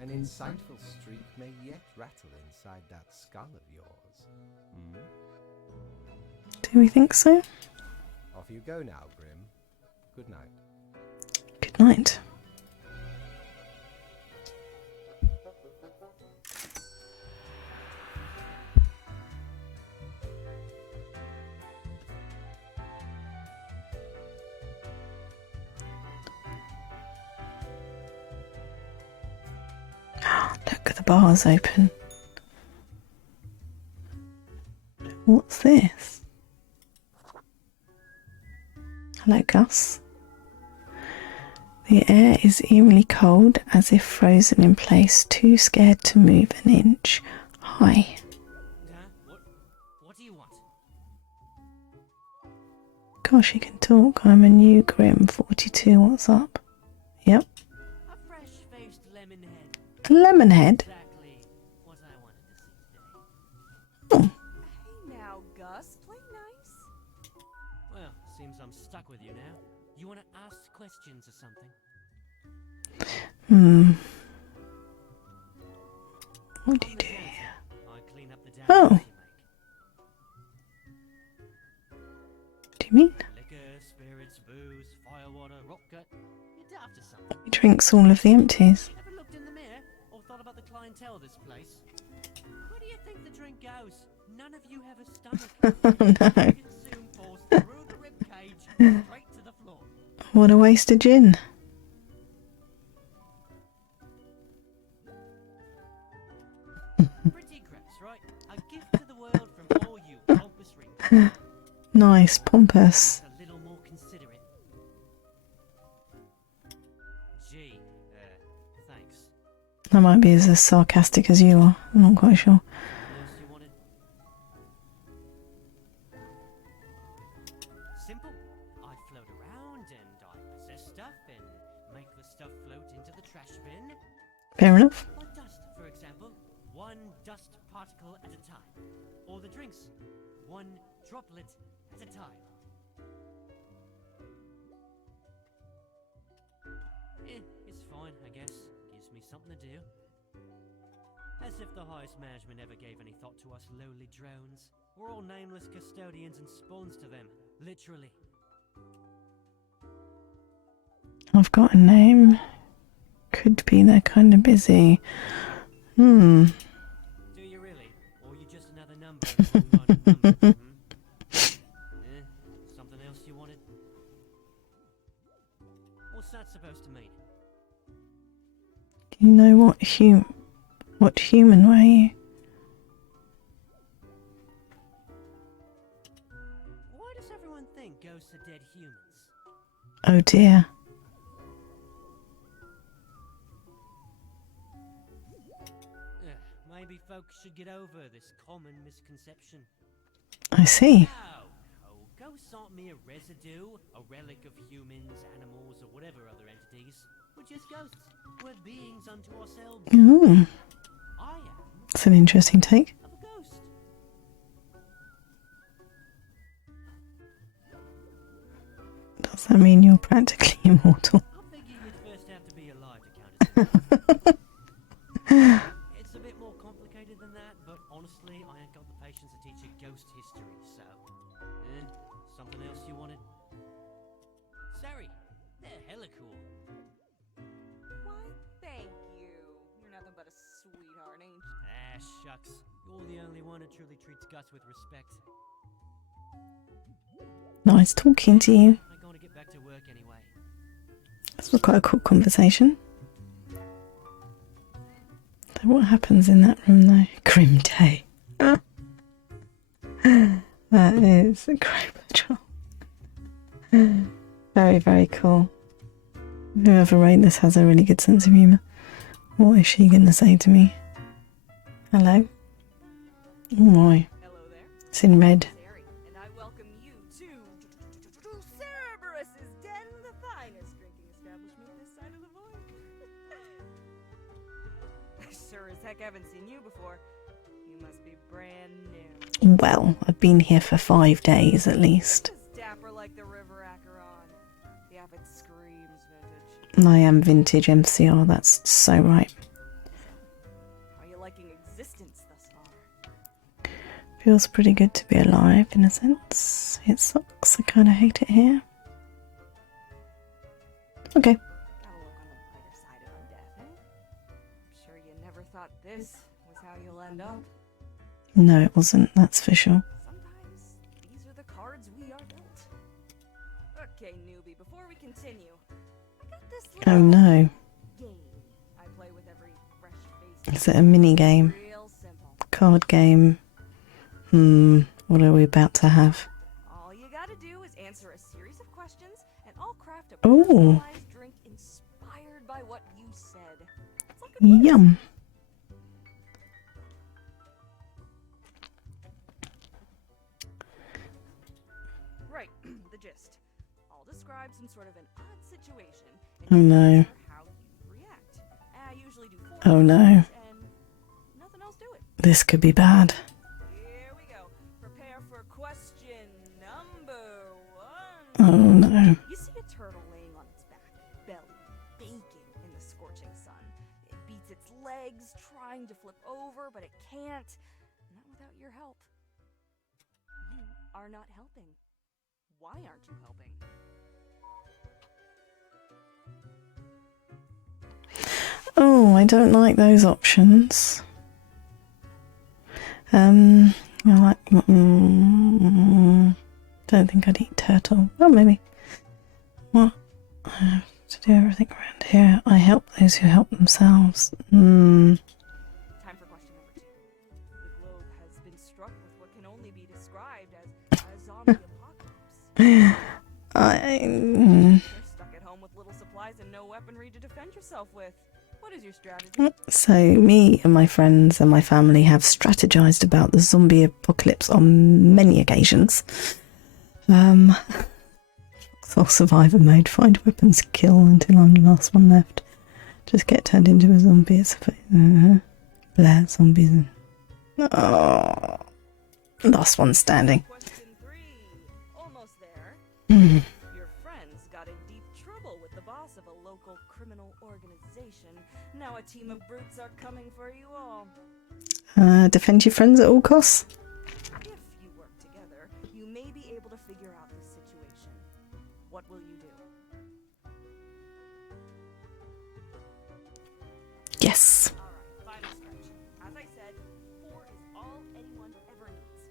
An insightful streak may yet rattle inside that skull of yours. Do we think so? Off you go now, Grim. Good night. Good night. Look, the bar's open. What's this? Hello, Gus. The air is eerily cold, as if frozen in place, too scared to move an inch. Hi. What do you want? Gosh, you can talk. I'm a new Grim 42. What's up? Yep. A fresh-faced lemon head. A lemon head? Exactly what I wanted to see today. Oh. Hey now, Gus, play nice. Well, seems I'm stuck with you now. You want to ask questions or something? What do you do here? I clean up the damn Oh. mess you What do you mean? make. Liquor, spirits, booze, firewater, rock cut. You're daft or something. He drinks all of the empties. Ever looked in the mirror or thought about the clientele of this place? Where do you think the drink goes? None of you have a stomach. Oh no. You consume falls through the rib cage straight to the floor. What a waste of gin. Pretty gross, right? A gift to the world from all you pompous rings. Nice, pompous. A little more considerate. Gee, thanks. I might be as sarcastic as you are. I'm not quite sure. What else you wanted? Simple. I float around and I possess stuff and make the stuff float into the trash bin. Fair enough. Like dust, for example. One dust particle at a time. Or the drinks. One droplet at a time. It's fine, I guess. Gives me something to do. As if the highest management ever gave any thought to us lowly drones. We're all nameless custodians and spawns to them. Literally. I've got a name. Could be they're kind of busy. Do you really? Or are you just another number in a long line of numbers? Something else you wanted? What's that supposed to mean? Do you know what human were you? Why does everyone think ghosts are dead humans? Oh dear. Maybe folks should get over this common misconception. I see. No, ghosts aren't mere residue, a relic of humans, animals, or whatever other entities. We're just ghosts. We're beings unto ourselves. Ooh, I am that's an interesting take. of a ghost. Does that mean you're practically immortal? I figure you'd first have to be alive to count as It's a bit more complicated than that, but honestly, I ain't got the patience to teach a ghost history, so... something else you wanted? Sorry, they're hella cool. Why, thank you. You're nothing but a sweetheart, ain't you? Ah, shucks. You're the only one who truly treats Gus with respect. Nice talking to you. I'm gonna get back to work anyway. This was quite a cool conversation. So what happens in that room though? Grim day. That is a great patrol. Very, very cool. Whoever wrote this has a really good sense of humour. What is she going to say to me? Hello? Oh my. Hello there. It's in red. Sari, and I welcome you to Cerberus's Den, the finest drinking establishment this side of the void. Sure as heck haven't seen you before. You must be brand new. Well, I've been here for 5 days at least. As dapper like the river Acheron. The abbot screams vintage. And I am vintage MCR, that's so right. How are you liking existence thus far? Feels pretty good to be alive in a sense. It sucks, I kind of hate it here. Okay. Gotta look on the brighter side of undeath, eh? I'm sure you never thought this was how you'll end up. No, it wasn't, that's for sure. Sometimes these are the cards we are dealt. Okay, newbie, before we continue, I got this Oh little no. game I play with every fresh face. Is it a mini game? Real simple. Card game? What are we about to have? All you gotta do is answer a series of questions, and I'll craft a Oh. personalized drink inspired by what you said. It's like a quiz. Yum. Right, the gist. I'll describe some sort of an odd situation, Oh and you no. answer how you react. I usually do 4 Oh no. questions, and nothing else to it. This could be bad. Here we go. Prepare for question number 1. Oh no. You see a turtle laying on its back, belly baking in the scorching sun. It beats its legs, trying to flip over, but it can't. Not without your help. You are not helping. Why aren't you helping? Oh, I don't like those options. I like. Don't think I'd eat turtle. Well, maybe. What? I have to do everything around here. I help those who help themselves. Time for question number 2. The globe has been struck with what can only be described as a zombie apocalypse. You're stuck at home with little supplies and no weaponry to defend yourself with. What is your strategy? So, me and my friends and my family have strategized about the zombie apocalypse on many occasions. So survivor mode, find weapons, kill until I'm the last one left. Just get turned into a zombie. It's Blair zombies. Oh, last one standing. Question 3. Almost there. Mm. Your friends got in deep trouble with the boss of a local criminal organization. Now a team of brutes are coming for you all. Defend your friends at all costs. If you work together, you may be able to figure out this situation. What will you do? Yes. Alright, final stretch. As I said, 4 is all anyone ever needs,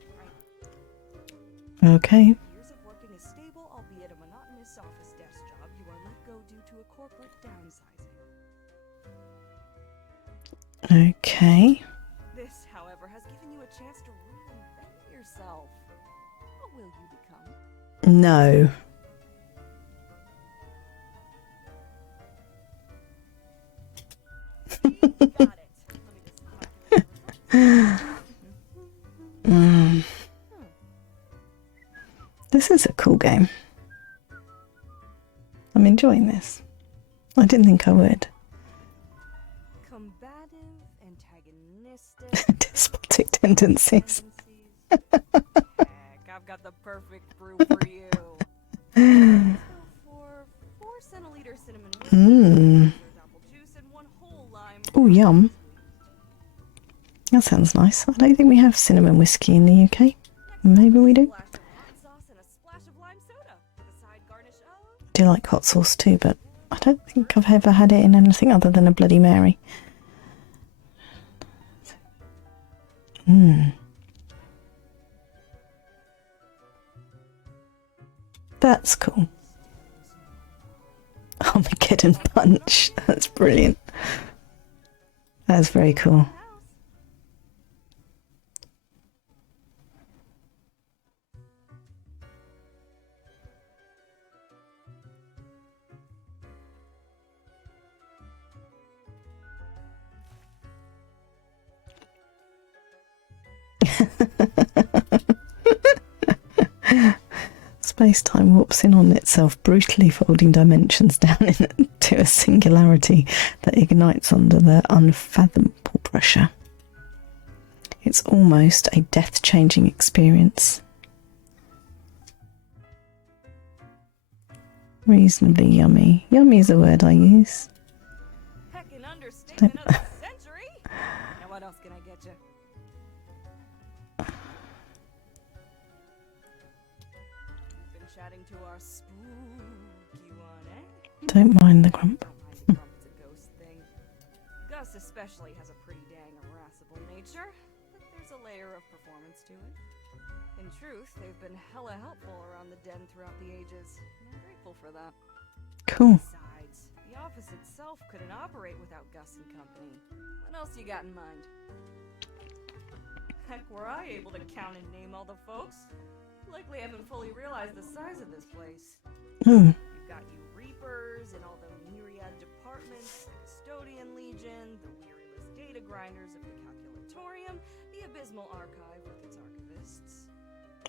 right? Okay. Years of working a stable, albeit a monotonous office desk job, you are let go due to a corporate downsizing. Okay. This, however, has given you a chance to reinvent yourself. What will you become? No. Got it. Let me just calculate the results. This is a cool game. I'm enjoying this. I didn't think I would. Combative, antagonistic, Despotic tendencies. Heck, I've got the perfect brew for you. Let's go for 4 centiliter cinnamon whiskey, there's apple juice, and 1 whole lime. Oh, yum. That sounds nice. I don't think we have cinnamon whiskey in the UK. Maybe we do. Splash of hot sauce and a splash of lime soda with a side garnish of... I do like hot sauce too, but I don't think I've ever had it in anything other than a Bloody Mary. That's cool. Armageddon Punch. That's brilliant. That's very cool. Space-time warps in on itself, brutally folding dimensions down into a singularity that ignites under the unfathomable pressure. It's almost a death-changing experience. Reasonably yummy. Yummy is a word I use. Heckin' understatement of the century! Now what else can I get you? You've been chatting to our spooky one, eh? Don't mind the grump. Don't mind the grump, it's a ghost thing. Gus especially has a pretty dang irascible nature, but there's a layer of performance to it. In truth, they've been hella helpful around the den throughout the ages, and I'm grateful for that. Cool. Besides, the office itself couldn't operate without Gus and company. What else you got in mind? Heck, were I able to count and name all the folks? Likely haven't fully realized the size of this place. You've got you Reapers and all the myriad departments, the Custodian Legion, the weariless data grinders of the Calculatorium, the Abysmal Archive with its archivists.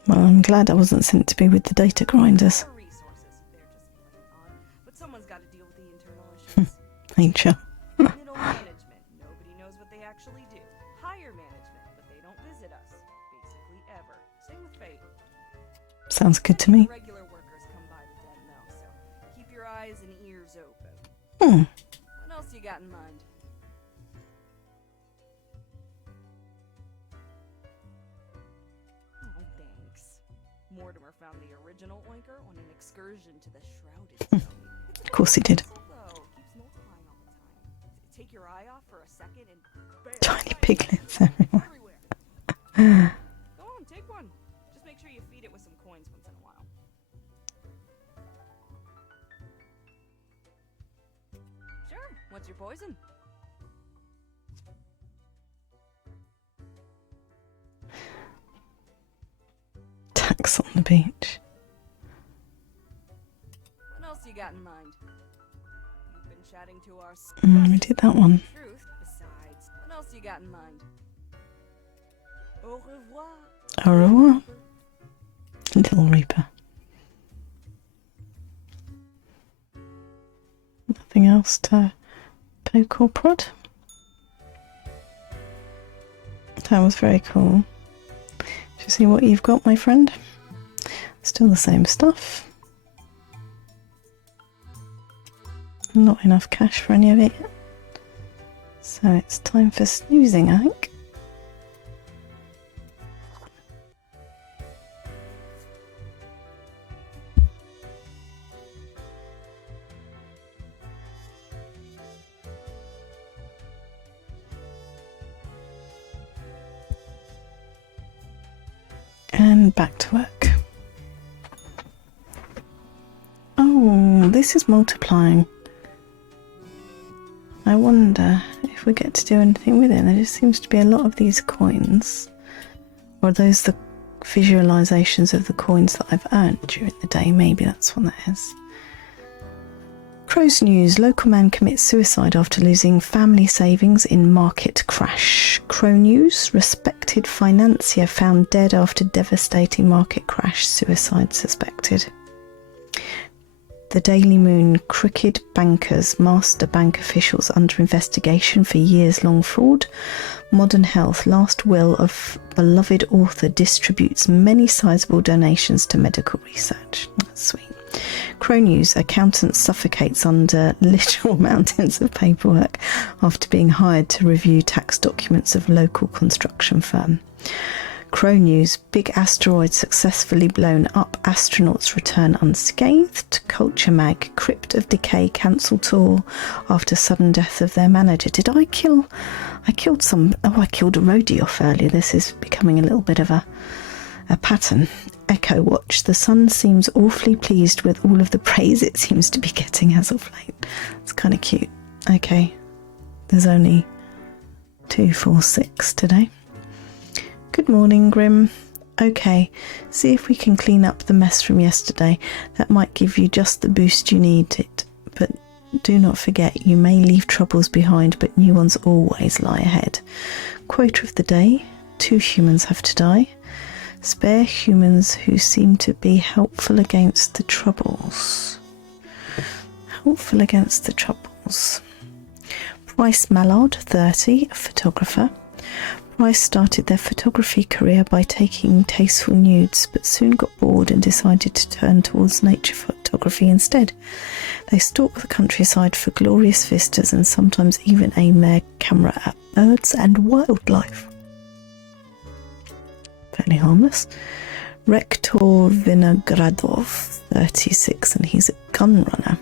Well, I'm glad I wasn't sent to be with the data grinders. Our resources, they're just plain odd, but someone's got to deal with the internal issues. Ain't ya? Middle management, nobody knows what they actually do. Higher management, but they don't visit us. Basically ever. Same with Fate. Sounds good to me. Regular workers come by the den though, so keep your eyes and ears open. What else you got in mind? Oh, thanks. Mortimer found the original Oinker on an excursion to the Shrouded Zone. Of course he did. Though, keeps multiplying all the time. Take your eye off for a second and bam, Tiny right, piglets everywhere. everywhere. Go on, make sure you feed it with some coins once in a while. Sure, what's your poison? Tax on the beach. What else you got in mind? You've been chatting to our We did that one. truth. Besides, what else you got in mind? Au revoir. Au revoir, Little Reaper. Nothing else to poke or prod. That was very cool. Do you see what you've got, my friend? Still the same stuff. Not enough cash for any of it yet. So it's time for snoozing, I think. And back to work. Oh, this is multiplying. I wonder if we get to do anything with it. There just seems to be a lot of these coins. Or are those the visualizations of the coins that I've earned during the day? Maybe that's what that is. Crow's news. Local man commits suicide after losing family savings in market crash. Crow news. Respected financier found dead after devastating market crash. Suicide suspected. The Daily Moon. Crooked bankers. Master bank officials under investigation for years-long fraud. Modern Health. Last will of beloved author distributes many sizable donations to medical research. That's sweet. Crow News. Accountant suffocates under literal mountains of paperwork after being hired to review tax documents of local construction firm. Crow News. Big asteroid successfully blown up. Astronauts return unscathed. Culture Mag. Crypt of Decay cancel tour after sudden death of their manager. Did I kill? I killed some. Oh, I killed a roadie off earlier. This is becoming a little bit of a pattern. Echo Watch. The Sun seems awfully pleased with all of the praise it seems to be getting as of late. It's kind of cute. Okay, there's only 2, 4, 6 today. Good morning, Grim. Okay, see if we can clean up the mess from yesterday. That might give you just the boost you needed. But do not forget, you may leave troubles behind, but new ones always lie ahead. Quote of the day. 2 humans have to die. Spare humans who seem to be helpful against the troubles. Helpful against the troubles. Bryce Mallard, 30, a photographer. Bryce started their photography career by taking tasteful nudes, but soon got bored and decided to turn towards nature photography instead. They stalk the countryside for glorious vistas and sometimes even aim their camera at birds and wildlife. Fairly harmless. Rektor Vinogradov, 36, and he's a gun runner.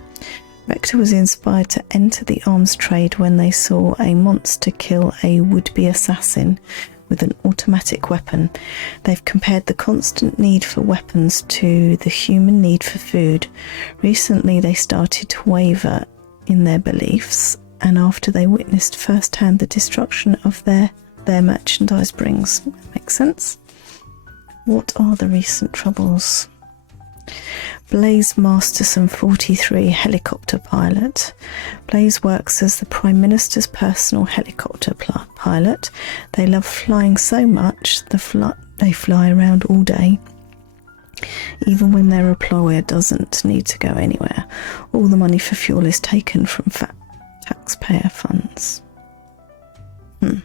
Rektor was inspired to enter the arms trade when they saw a monster kill a would-be assassin with an automatic weapon. They've compared the constant need for weapons to the human need for food. Recently they started to waver in their beliefs, and after they witnessed firsthand the destruction of their merchandise brings. Makes sense? What are the recent troubles? Blaise Masterson, 43, helicopter pilot. Blaise works as the Prime Minister's personal helicopter pilot. They love flying so much, they fly around all day, even when their employer doesn't need to go anywhere. All the money for fuel is taken from fat taxpayer funds. Could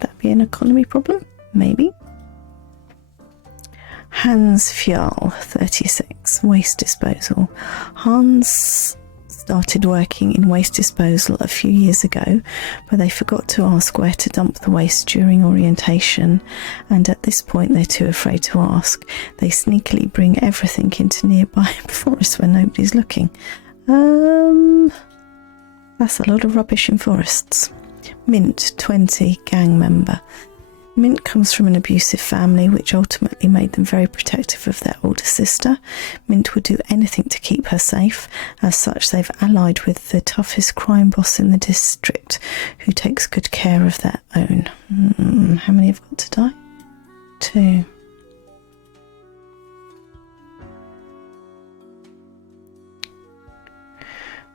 that be an economy problem? Maybe. Hans Fjall, 36, waste disposal. Hans started working in waste disposal a few years ago, but they forgot to ask where to dump the waste during orientation, and at this point they're too afraid to ask. They sneakily bring everything into nearby forests where nobody's looking. That's a lot of rubbish in forests. Mint, 20, gang member. Mint comes from an abusive family, which ultimately made them very protective of their older sister. Mint would do anything to keep her safe. As such, they've allied with the toughest crime boss in the district, who takes good care of their own. How many have got to die? 2.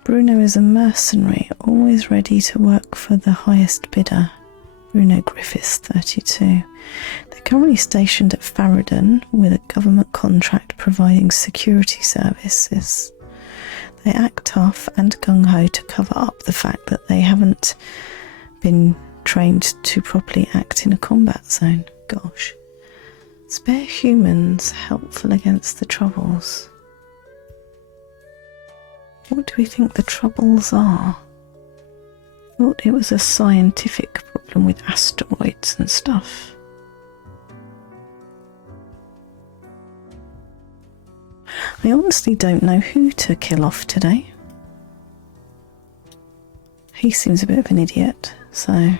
Bruno is a mercenary, always ready to work for the highest bidder. Bruno Griffiths, 32. They're currently stationed at Faradon with a government contract providing security services. They act tough and gung-ho to cover up the fact that they haven't been trained to properly act in a combat zone. Gosh. Spare humans, helpful against the troubles. What do we think the troubles are? Thought it was a scientific problem with asteroids and stuff. I honestly don't know who to kill off today. He seems a bit of an idiot, so... And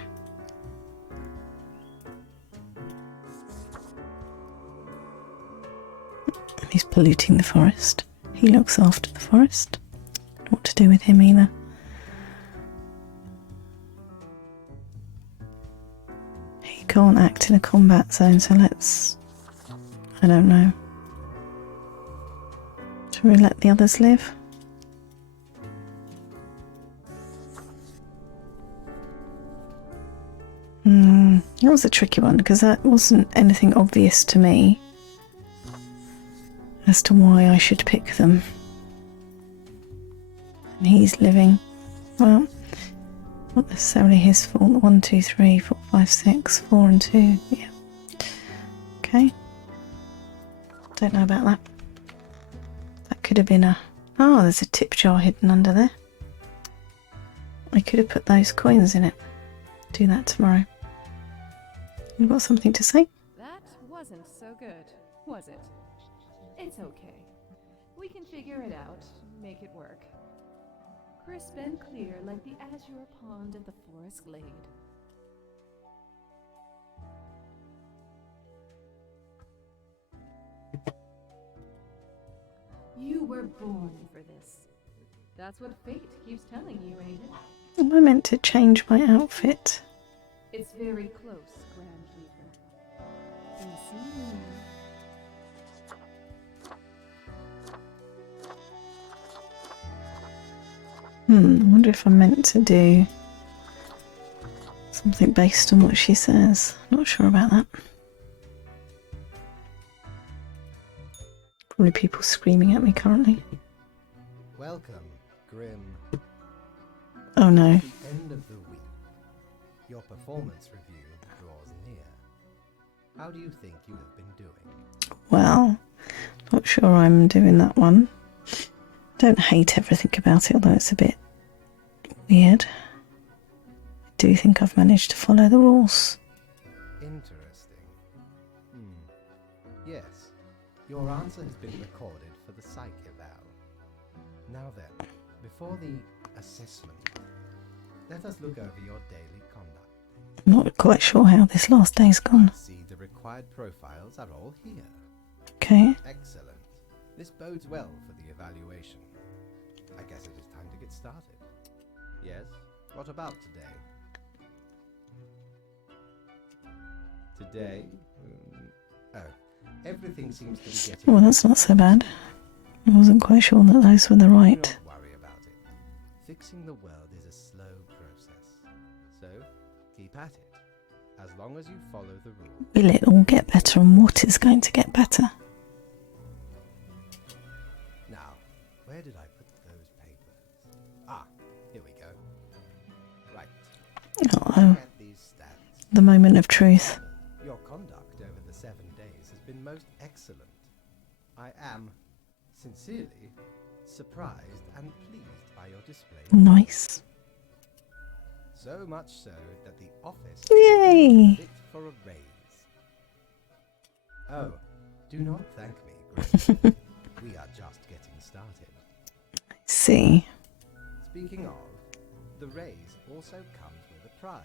he's polluting the forest. He looks after the forest. Don't know what to do with him either. He can't act in a combat zone, so let's... I don't know. Should we let the others live? That was a tricky one, because that wasn't anything obvious to me as to why I should pick them. And he's living, well, not necessarily his fault. 1, 2, 3, 4, 5, 6, 4 and 2, yeah. Okay. Don't know about that. That could have been a... Oh, there's a tip jar hidden under there. I could have put those coins in it. Do that tomorrow. You got something to say? That wasn't so good, was it? It's okay. We can figure it out, make it work. Crisp and clear like the azure pond at the forest glade. You were born for this. That's what fate keeps telling you, ain't it? Am I meant to change my outfit? It's very close, Grand Reaper. And soon. I wonder if I'm meant to do something based on what she says. Not sure about that. Probably people screaming at me currently. Welcome, Grim. Oh no. At the end of the week, your performance review draws near. How do you think you have been doing? Well, not sure I'm doing that one. Don't hate everything about it, although it's a bit weird. I do think I've managed to follow the rules. Interesting. Yes, your answer has been recorded for the psych eval. Now then, before the assessment, let us look over your daily conduct. I'm not quite sure how this last day's gone. See, the required profiles are all here. Okay. Excellent. This bodes well for the evaluation. I guess it is time to get started. Yes? What about today? Today? Everything seems to be getting... Well, that's not so bad. I wasn't quite sure that those were the right... Don't worry about it. Fixing the world is a slow process. So, keep at it. As long as you follow the rules. Will it all get better, and what is going to get better? Now, where did I put those papers? Ah, here we go. Right. Uh-oh. Look at these stats. The moment of truth. Your conduct over the 7 days has been most excellent. I am, sincerely, surprised and pleased by your display. Nice. So much so that the office Yay! is fit for a raise. Oh, do not thank me, Greg. We are just getting started. See. Speaking of, the raise also comes with a prize.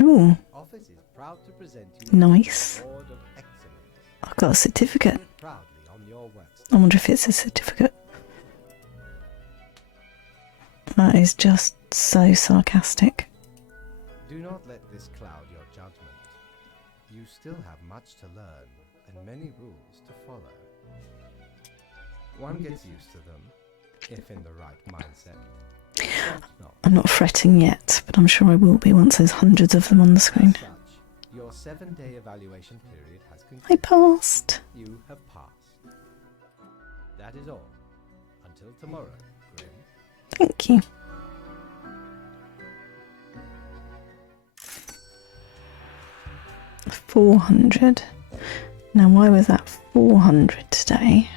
Ooh. Office is proud to present you Nice. the Award of Excellence. I've got a certificate. Wear it proudly on your workstone. I wonder if it's a certificate. That is just so sarcastic. Do not let this cloud your judgment. You still have much to learn and many rules to follow. One gets used to them, if in the right mindset. Fret not. I'm not fretting yet, but I'm sure I will be once there's hundreds of them on the screen. As such, your 7-day evaluation period has I concluded. passed. You have passed. That is all. Until tomorrow, Grim. Thank you. $400. Now, why was that 400 today?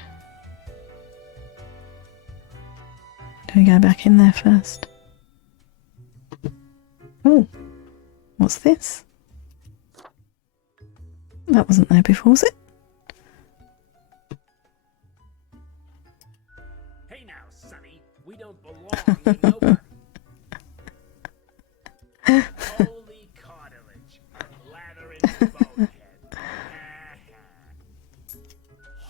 Do we go back in there first? Oh, what's this? That wasn't there before, was it? Hey now, Sonny, we don't belong to nobody. Holy cartilage, lather in bonehead.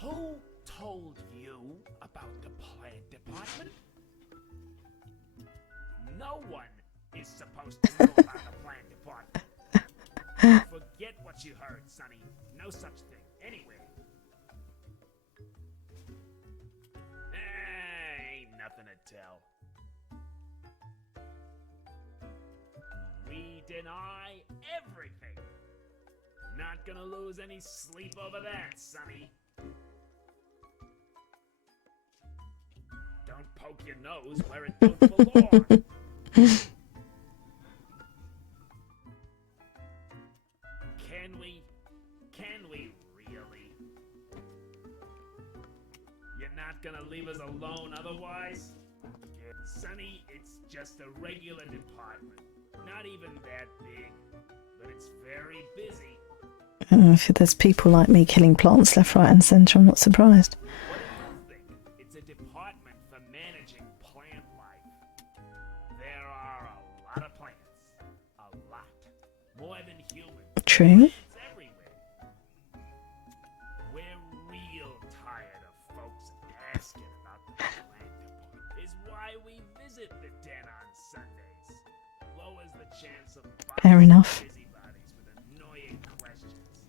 Who told you about the plant department? No one is supposed to know about the plant department. Forget what you heard, Sonny. No such thing anywhere. Ain't nothing to tell. We deny everything. Not gonna lose any sleep over that, Sonny. Don't poke your nose where it don't belong. Can we really? You're not gonna leave us alone otherwise? Sonny, it's just a regular department. Not even that big, but it's very busy. If there's people like me killing plants left, right and centre, I'm not surprised. What do you think? It's a department for managing plant life. There are a lot of plants. A lot. More than humans. True. It's everywhere. We're real tired of folks asking about the plant department. Is why we visit the den on Sundays. Lowers the chance of Fair enough. busybodies with annoying questions.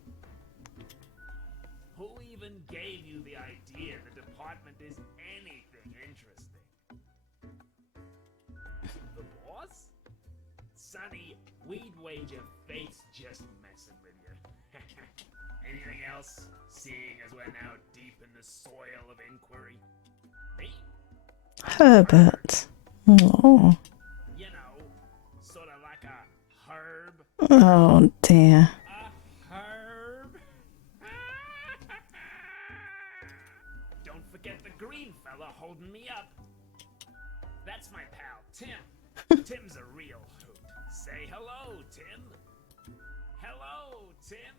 Who even gave you the idea the department is anything interesting? The boss? Sonny, we'd wager fate's just messing with you. Anything else? Seeing as we're now deep in the soil of inquiry. Me? Herbert. Oh, You know, sort of like a herb. oh dear. A herb? Don't forget the green fella holding me up. That's my pal, Tim. Tim's a real hoot. Say hello, Tim. Hello, Tim.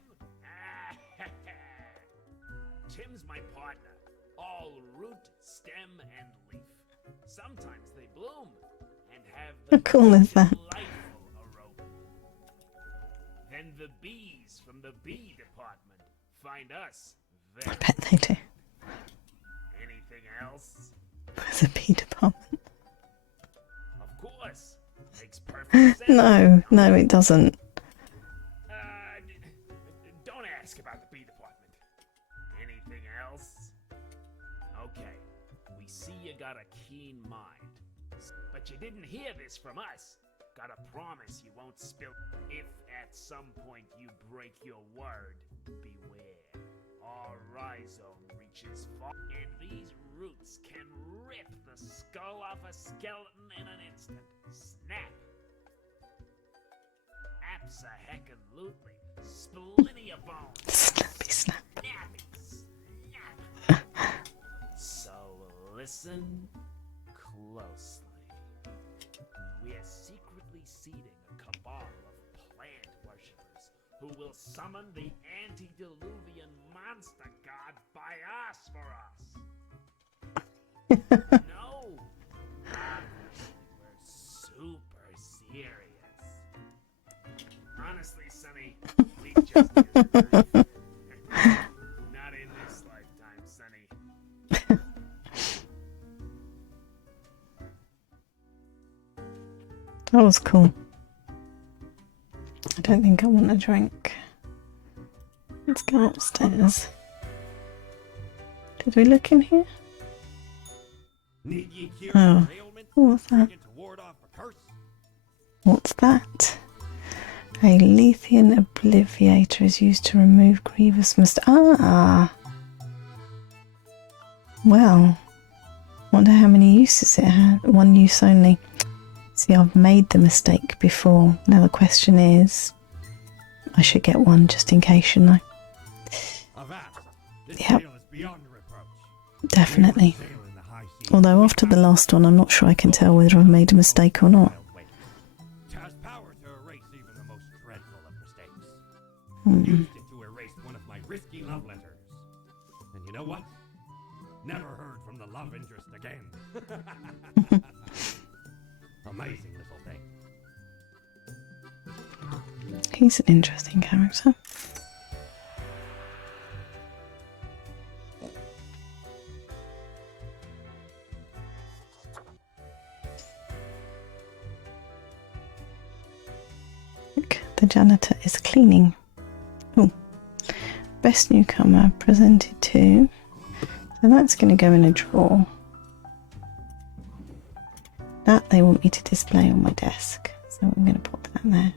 Tim's my partner. All root, stem, and leaf. Sometimes they bloom and have the How cool is that? delightful aroma. Then the bees from the bee department find us I very. bet they do. Anything else? There's a bee department. Of course. Makes perfect sense. No, it doesn't. Don't ask about the bee department. Anything else? Okay. We see you got a keen mind. But you didn't hear this from us. Gotta promise you won't spill. If at some point you break your word, beware. Our rhizome reaches far, and these roots can rip the skull off a skeleton in an instant. Snap! Abso-heckin-lutely. Splinty your bones. Snappy snap. Snappy snap. So listen closely. We are secretly seeding a cabal of plant worshippers who will summon the antediluvian monster god by us for us. No! Obviously, we're super serious. Honestly, Sonny, in this lifetime, Sonny. That was cool. I don't think I want a drink. Let's go upstairs. Did we look in here? Need ye cure Oh. your ailment? What's that? Drink it to ward off a curse? What's that? A Lethean Obliviator is used to remove grievous Ah! Well, wonder how many uses it had. One use only. See, I've made the mistake before. Now the question is, I should get one just in case, shouldn't I? Avast! This Yep. tale is beyond reproach. Definitely. Sail in the high seas. Although after the last one, I'm not sure I can tell whether I've made a mistake or not. It has power to erase even the most dreadful of mistakes. Hmm. Used it to erase one of my risky love letters. And you know what? Never heard from the love interest again. Amazing little thing. He's an interesting character. Look, the janitor is cleaning. Oh, best newcomer presented to. So that's going to go in a drawer. That they want me to display on my desk. So I'm going to pop that there.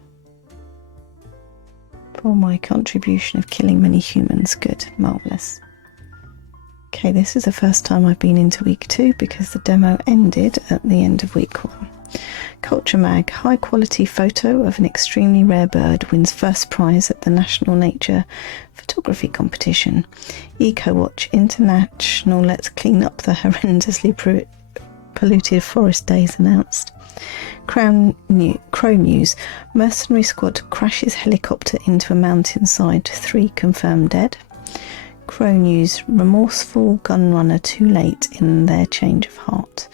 For my contribution of killing many humans. Good, marvellous. Okay, this is the first time I've been into week 2 because the demo ended at the end of week 1. Culture Mag, high quality photo of an extremely rare bird wins first prize at the National Nature Photography Competition. EcoWatch International, let's clean up the horrendously polluted forest days announced. Crow News, mercenary squad crashes helicopter into a mountainside, 3 confirmed dead. Crow News, remorseful gunrunner too late in their change of heart.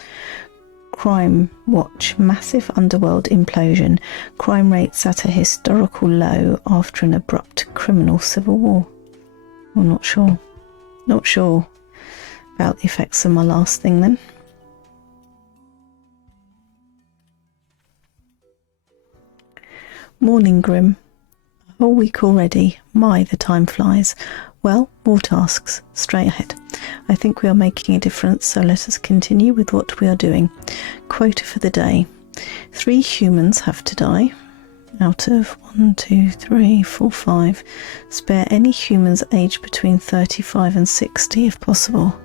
Crime Watch, massive underworld implosion, crime rates at a historical low after an abrupt criminal civil war. I'm not sure about the effects of my last thing then. Morning Grim, a whole week already. My, the time flies. Well, more tasks, straight ahead. I think we are making a difference, so let us continue with what we are doing. Quota for the day. 3 humans have to die. Out of 1, 2, 3, 4, 5. Spare any humans aged between 35 and 60 if possible.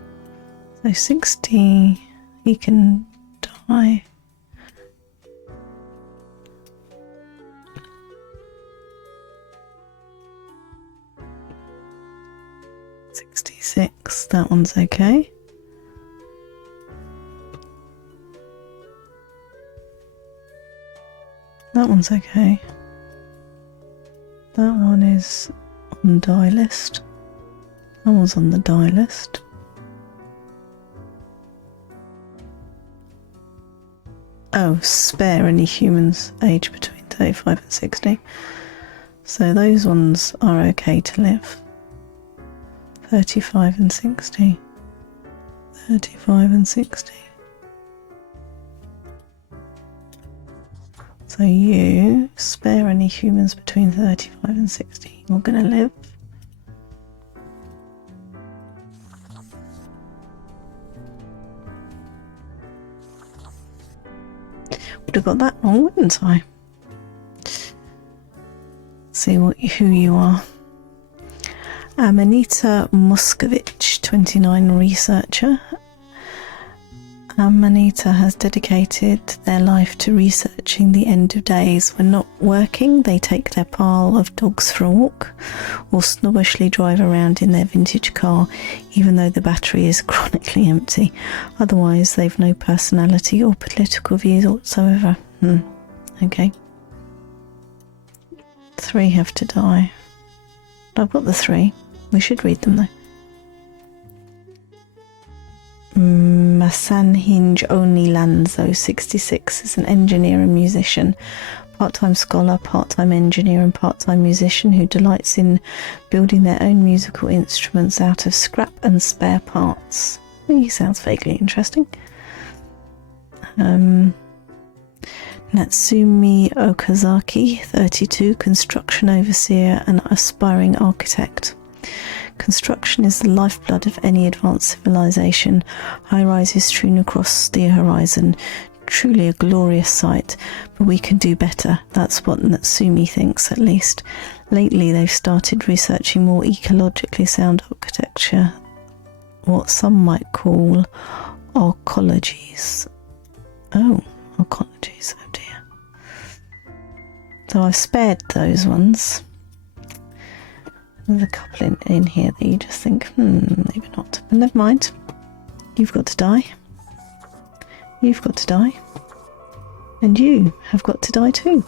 So 60, he can die. That one's okay. That one's okay. That one is on die list. That one's on the die list. Oh, spare any humans aged between 35 and 60. So those ones are okay to live. 35 and 60. 35 and 60. So you spare any humans between 35 and 60. You're going to live. Would have got that wrong, wouldn't I? See who you are. Amanita Moskovich, 29, researcher. Amanita has dedicated their life to researching the end of days. When not working, they take their pile of dogs for a walk or snobbishly drive around in their vintage car, even though the battery is chronically empty. Otherwise, they've no personality or political views whatsoever. Okay. 3 have to die. I've got the 3. We should read them though. Masanhinj Oni Lanzo, 66, is an engineer and musician. part-time scholar, part-time engineer and part-time musician who delights in building their own musical instruments out of scrap and spare parts. He sounds vaguely interesting. Natsumi Okazaki, 32, construction overseer and aspiring architect. Construction is the lifeblood of any advanced civilization. High-rises strewn across the horizon. Truly a glorious sight, but we can do better. That's what Natsumi thinks, at least. Lately, they've started researching more ecologically sound architecture, what some might call arcologies. Oh, arcologies, oh dear. So I've spared those ones. There's a couple in here that you just think, maybe not. But never mind. You've got to die. You've got to die. And you have got to die too.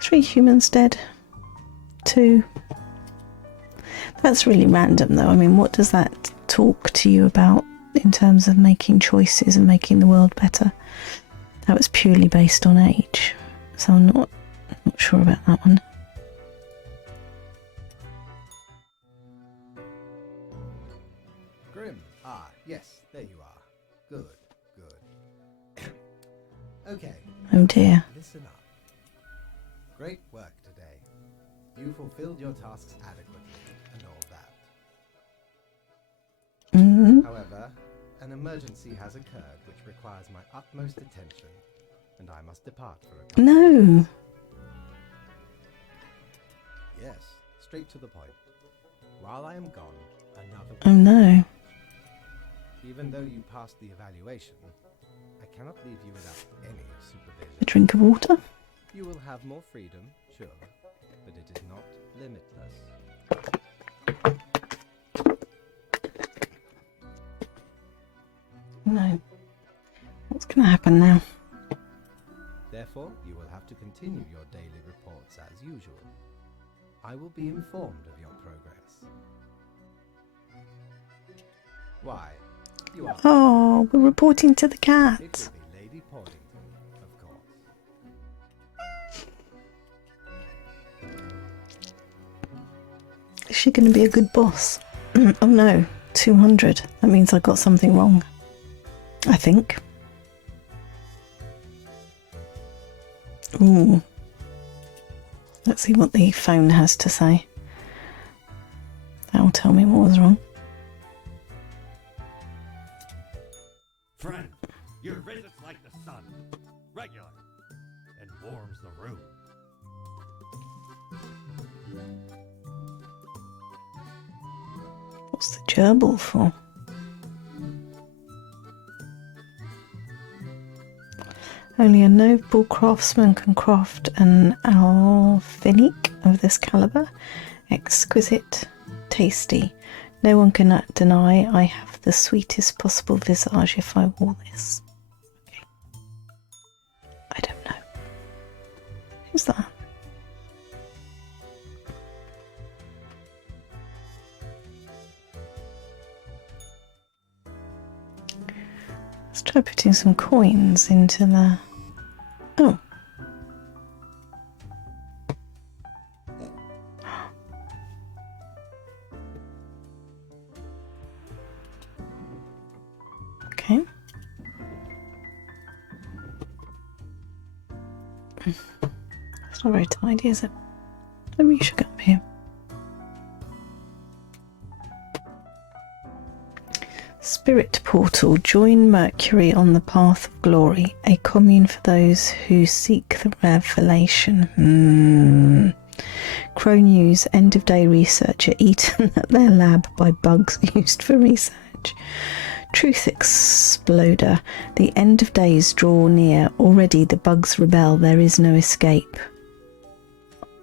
Three humans dead. 2. That's really random though. I mean, what does that talk to you about in terms of making choices and making the world better? That was purely based on age. So I'm not sure about that one. Grim. Ah, yes, there you are. Good, good. Okay. Oh dear. Listen up. Great work today. You fulfilled your tasks adequately and all that. Mm-hmm. However, an emergency has occurred which requires my utmost attention, and I must depart for a couple. No. Yes, straight to the point. While I am gone, another... Oh no. Even though you passed the evaluation, I cannot leave you without any supervision. A drink of water? You will have more freedom, sure, but it is not limitless. No. What's going to happen now? Therefore, you will have to continue your daily reports as usual. I will be informed of your progress. Why? You are... Oh, we're reporting to the It cat. will be Lady Portington, of course. Is she going to be a good boss? Oh no, 200. That means I got something wrong. I think. Ooh. Let's see what the phone has to say. That'll tell me what was wrong. Friend, your visit's like the sun, regular, and warms the room. What's the gerbil for? Only a noble craftsman can craft an alfinique of this caliber. Exquisite, tasty. No one can deny I have the sweetest possible visage if I wore this. Okay. I don't know. Who's that? Let's try putting some coins into the... Oh. Okay. It's not very tidy, is it? Maybe you should go up here. Spirit Portal. Join Mercury on the path of glory. A commune for those who seek the revelation. Crow News. End of day researcher eaten at their lab by bugs used for research. Truth Exploder. The end of days draw near. Already the bugs rebel. There is no escape.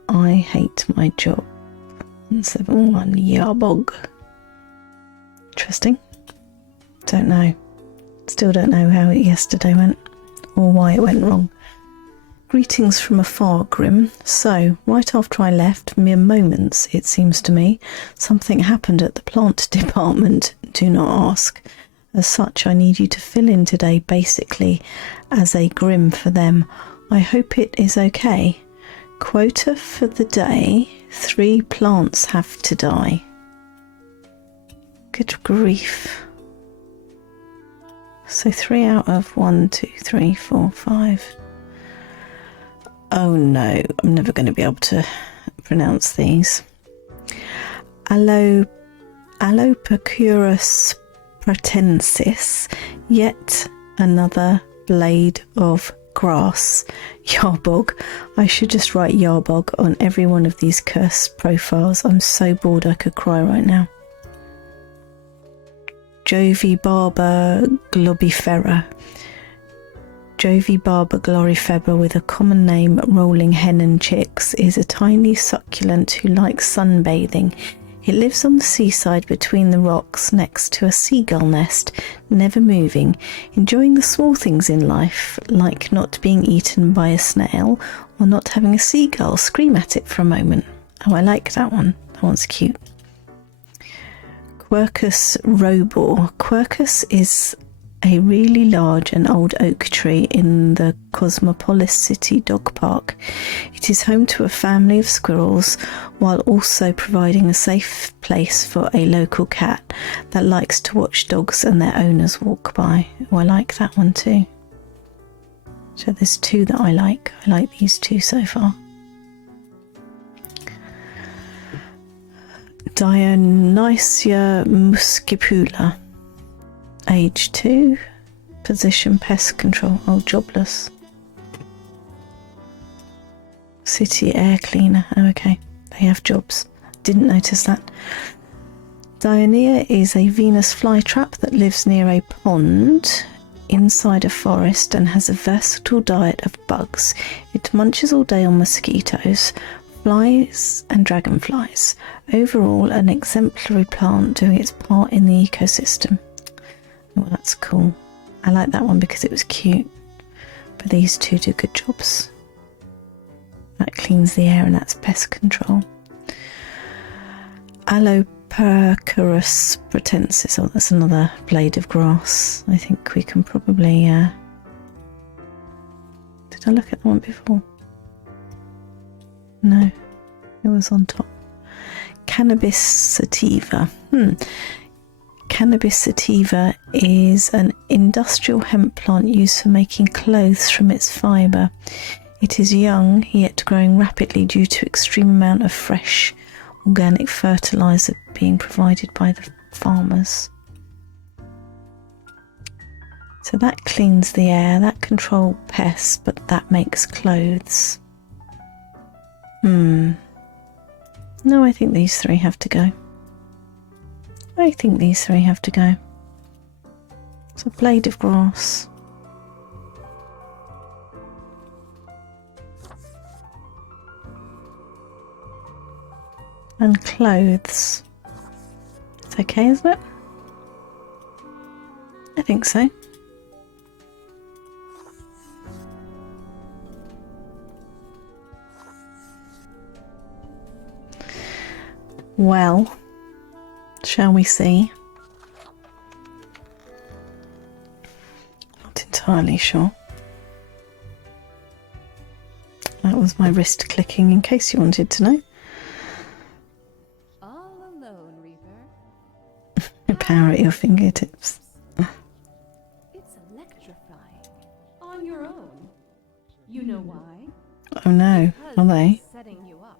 I hate my job. 171 Yarbog. Interesting. Don't know. Still don't know how it yesterday went or why it went wrong. Greetings from afar, Grim. So, right after I left, mere moments, it seems to me, something happened at the plant department. Do not ask. As such, I need you to fill in today, basically, as a Grim for them. I hope it is okay. Quota for the day, 3 plants have to die. Good grief. So 3 out of 1, 2, 3, 4, 5. Oh no, I'm never going to be able to pronounce these. Alopecuris pratensis, yet another blade of grass. Yarbog. I should just write Yarbog on every one of these cursed profiles. I'm so bored I could cry right now. Jovibarba globifera. Jovibarba glorifera, with a common name rolling hen and chicks, is a tiny succulent who likes sunbathing. It lives on the seaside between the rocks next to a seagull nest, never moving, enjoying the small things in life, like not being eaten by a snail or not having a seagull scream at it for a moment. Oh, I like that one. That one's cute. Quercus robor. Quercus is a really large and old oak tree in the Cosmopolis City Dog Park. It is home to a family of squirrels, while also providing a safe place for a local cat that likes to watch dogs and their owners walk by. Oh, I like that one too. So there's 2 that I like. I like these 2 so far. Dionysia muscipula. Age 2. Position pest control. Oh, jobless. City air cleaner. Oh, okay. They have jobs. Didn't notice that. Dionea is a Venus flytrap that lives near a pond inside a forest and has a versatile diet of bugs. It munches all day on mosquitoes, flies and dragonflies. Overall, an exemplary plant doing its part in the ecosystem. Oh, that's cool. I like that one because it was cute. But these 2 do good jobs. That cleans the air and that's pest control. Alopecuris pratensis. Oh, that's another blade of grass. I think we can probably... Did I look at the one before? No, it was on top. Cannabis sativa. Cannabis sativa is an industrial hemp plant used for making clothes from its fibre. It is young, yet growing rapidly due to extreme amount of fresh organic fertiliser being provided by the farmers. So that cleans the air, that controls pests, but that makes clothes. No, I think these 3 have to go. I think these 3 have to go. It's a blade of grass. And clothes. It's okay, isn't it? I think so. Well, shall we see? Not entirely sure. That was my wrist clicking, in case you wanted to know. All alone, Reaper. Power at your fingertips. It's electrifying. On your own. You know why? Oh no, Because are they? it's setting you up.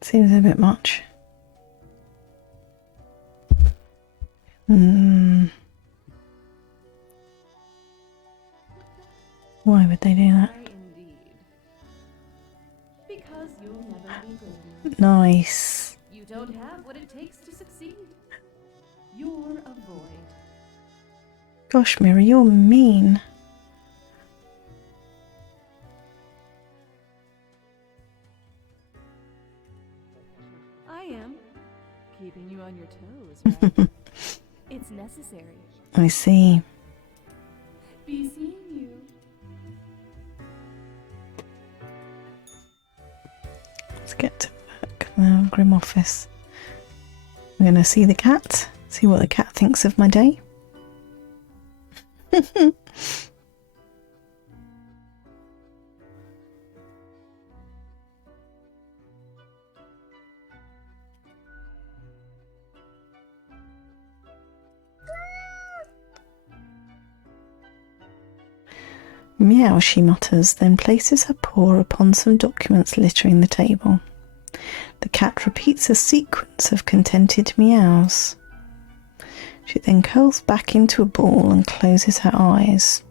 Seems a bit much. Why would they do that? Why indeed? Because you'll never be good enough. Nice. You don't have what it takes to succeed. You're a void. Gosh, Mira, you're mean. I am. Keeping you on your toes, right? It's necessary. I see. Be seeing you. get to work. Grim office. I'm going to see the cat. See what the cat thinks of my day. Meow, she mutters, then places her paw upon some documents littering the table. The cat repeats a sequence of contented meows. She then curls back into a ball and closes her eyes.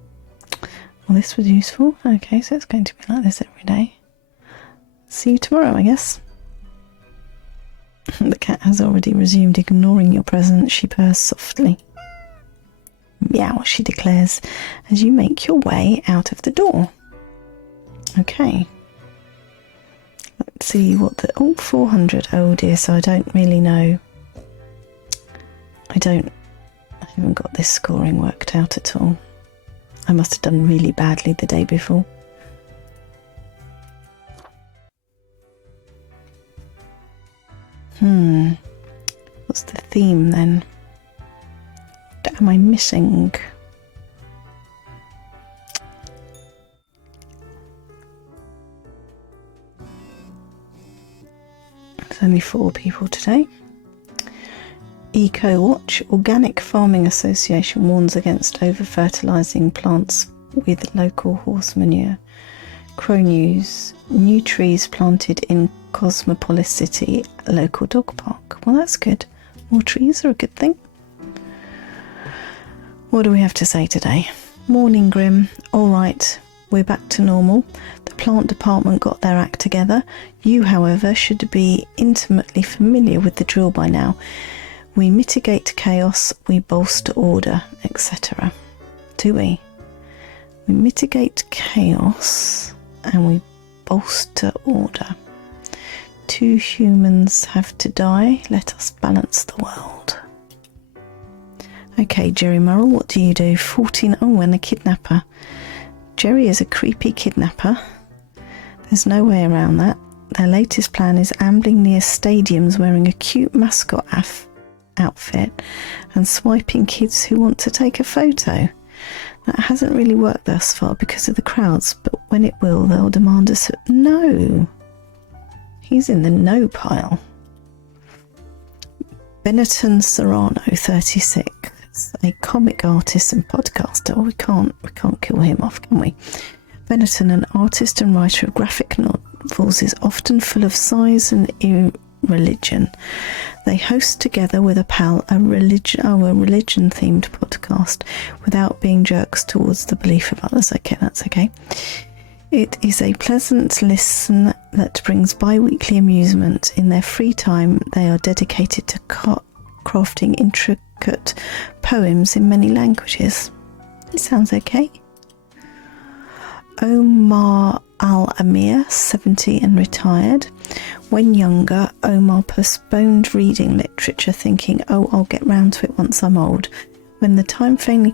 Well, this was useful. Okay, so it's going to be like this every day. See you tomorrow, I guess. The cat has already resumed ignoring your presence. She purrs softly. Meow, she declares, as you make your way out of the door. Okay. Let's see what the... Oh, 400. Oh dear, so I don't really know. I haven't got this scoring worked out at all. I must have done really badly the day before. What's the theme then? What am I missing? There's only 4 people today. Eco-Watch, Organic Farming Association warns against over-fertilising plants with local horse manure. Crow News, new trees planted in Cosmopolis City, local dog park. Well, that's good. More trees are a good thing. What do we have to say today? Morning, Grim. All right, we're back to normal. The plant department got their act together. You, however, should be intimately familiar with the drill by now. We mitigate chaos, we bolster order, etc. Do we? We mitigate chaos and we bolster order. 2 humans have to die. Let us balance the world. Okay, Jerry Murrell, what do you do? 14. Oh, and a kidnapper. Jerry is a creepy kidnapper. There's no way around that. Their latest plan is ambling near stadiums wearing a cute mascot outfit and swiping kids who want to take a photo. That hasn't really worked thus far because of the crowds, but when it will, they'll demand us. No! He's in the no pile. Benetton Serrano, 36. A comic artist and podcaster. Oh, we can't kill him off, can we? Benetton, an artist and writer of graphic novels, is often full of size and religion. They host together with a pal a religion-themed podcast without being jerks towards the belief of others. Okay, that's okay. It is a pleasant listen that brings bi-weekly amusement. In their free time, they are dedicated to crafting intricate poems in many languages. It sounds okay. Omar Al-Amir, 70 and retired. When younger, Omar postponed reading literature, thinking, oh, I'll get round to it once I'm old. When the time finally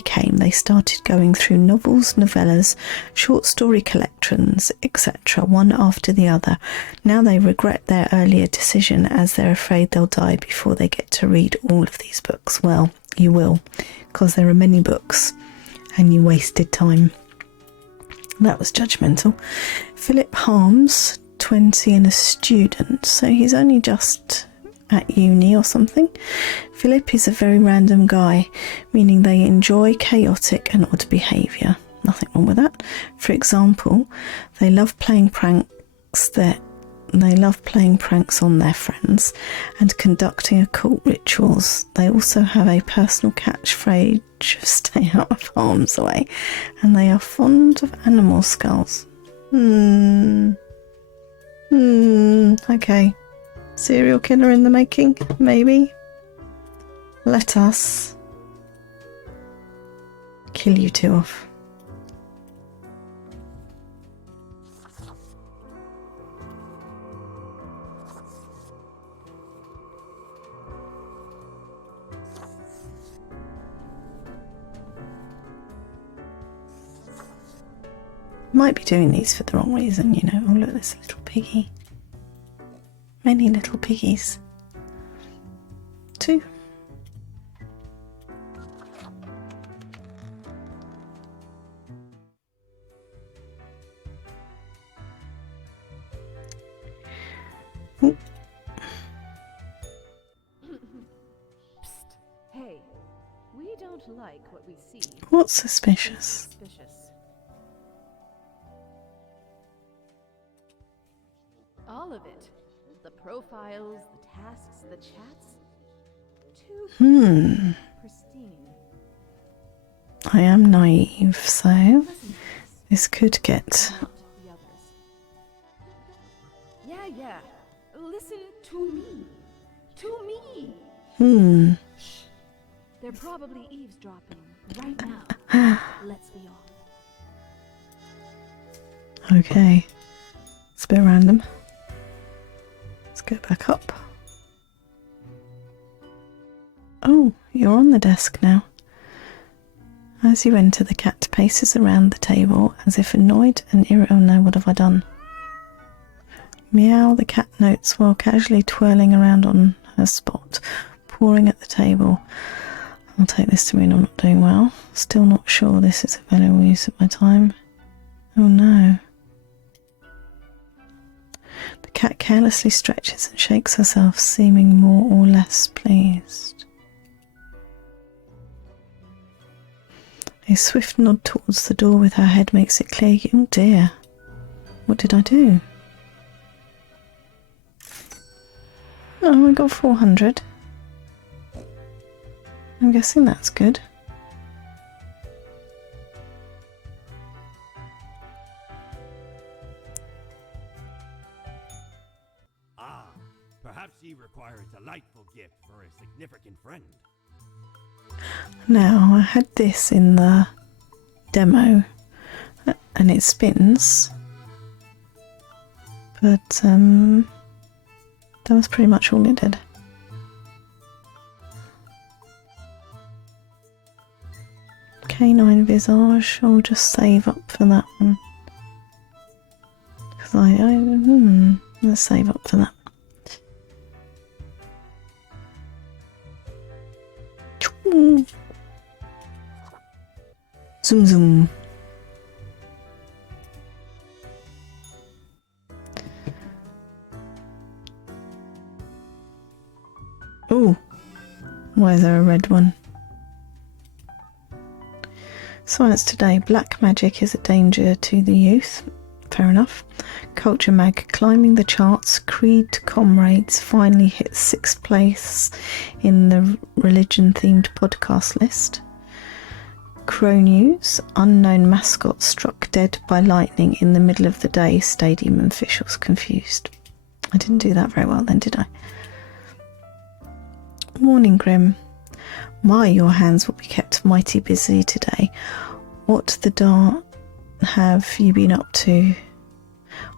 came, they started going through novels, novellas, short story collections, etc., one after the other. Now they regret their earlier decision as they're afraid they'll die before they get to read all of these books. Well, you will, because there are many books and you wasted time. That was judgmental. Philip Harms, 20 and a student, so he's only just at uni or something. Philip is a very random guy, meaning they enjoy chaotic and odd behaviour. Nothing wrong with that. For example, they love playing pranks on their friends and conducting occult rituals. They also have a personal catchphrase of stay out of harm's way, and they are fond of animal skulls. Okay. Serial killer in the making, maybe? Let us kill you two off. Might be doing these for the wrong reason, you know. Oh, look, this little piggy. Many little piggies. 2. Ooh, Hey, we don't like what we see. what's suspicious? Suspicious. All of it. The profiles, the tasks, the chats. Too pristine. I am naive, so Listen to this. this could get... Not the others. Yeah. Listen to me. To me. They're probably eavesdropping right now. Let's be off. Okay. It's a bit random. Let's go back up. Oh, you're on the desk now. As you enter, the cat paces around the table as if annoyed and irritable. Oh no, what have I done? Meow, the cat notes while casually twirling around on her spot, pawing at the table. I'll take this to mean I'm not doing well. Still not sure this is a valuable use of my time. Oh no. The cat carelessly stretches and shakes herself, seeming more or less pleased. A swift nod towards the door with her head makes it clear. Oh dear. What did I do? Oh, I got 400. I'm guessing that's good. Ah, perhaps ye require a delightful gift for a significant friend. Now, I had this in the demo, and it spins, but that was pretty much all it did. Canine Visage, I'll just save up for that one. Because let's save up for that. Zoom zoom. Oh, why is there a red one? Science Today. Black magic is a danger to the youth. Fair enough. Culture Mag. Climbing the charts. Creed Comrades finally hit 6th place in the religion-themed podcast list. Crow News. Unknown mascot struck dead by lightning in the middle of the day. Stadium officials confused. I didn't do that very well then, did I? Morning Grim. My, your hands will be kept mighty busy today. What the darn have you been up to?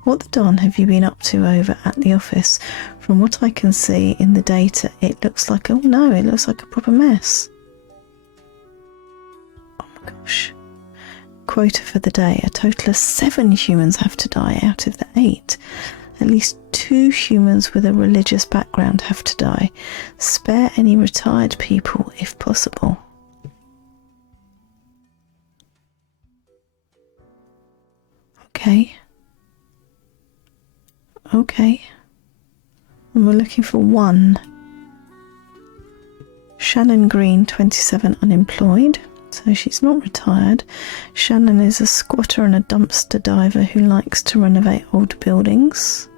What the darn have you been up to over at the office? From what I can see in the data, it looks like, oh no, it looks like a proper mess. Oh my gosh. Quota for the day. A total of 7 humans have to die out of the 8. At least 2 humans with a religious background have to die. Spare any retired people if possible. Okay. And we're looking for 1. Shannon Green, 27, unemployed. So she's not retired. Shannon is a squatter and a dumpster diver who likes to renovate old buildings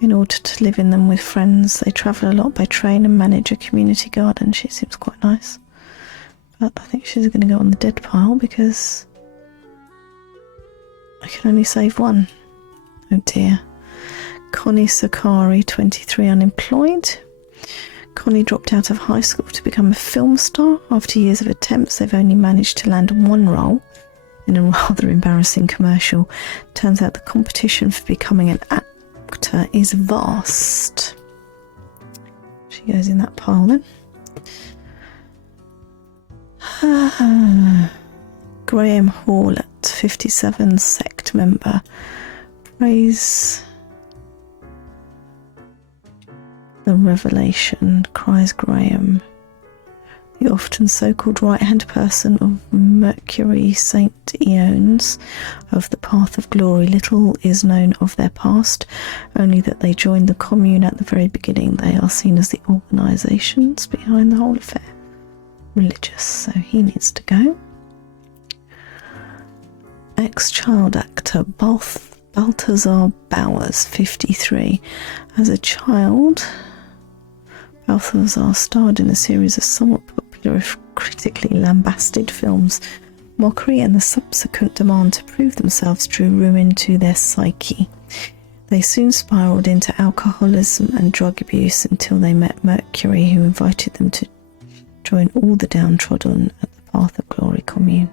in order to live in them with friends. They travel a lot by train and manage a community garden. She seems quite nice. But I think she's going to go on the dead pile because I can only save 1. Oh dear. Connie Sakari, 23, unemployed. Connie dropped out of high school to become a film star. After years of attempts, they've only managed to land 1 role in a rather embarrassing commercial. Turns out the competition for becoming an actor is vast. She goes in that pile then. Graham Hall at 57, sect member. Praise the revelation, cries Graham. The often so-called right-hand person of Mercury St. Eones of the Path of Glory. Little is known of their past, only that they joined the commune at the very beginning. They are seen as the organisations behind the whole affair. Religious, so he needs to go. Ex-child actor Balthazar Bowers, 53. As a child, Balthazar starred in a series of somewhat popular, if critically lambasted films. Mockery and the subsequent demand to prove themselves drew ruin to their psyche. They soon spiralled into alcoholism and drug abuse until they met Mercury, who invited them to join all the downtrodden at the Path of Glory commune.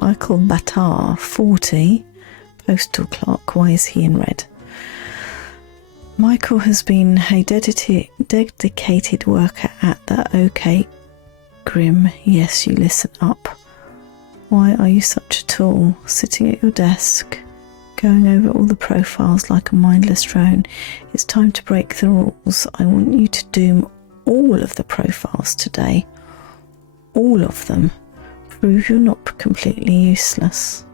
Michael Batar, 40, postal clerk. Why is he in red? Michael has been a dedicated worker at the OK Grim. Yes, you listen up. Why are you such a tool, sitting at your desk, going over all the profiles like a mindless drone? It's time to break the rules. I want you to doom all of the profiles today. All of them. Prove you're not completely useless.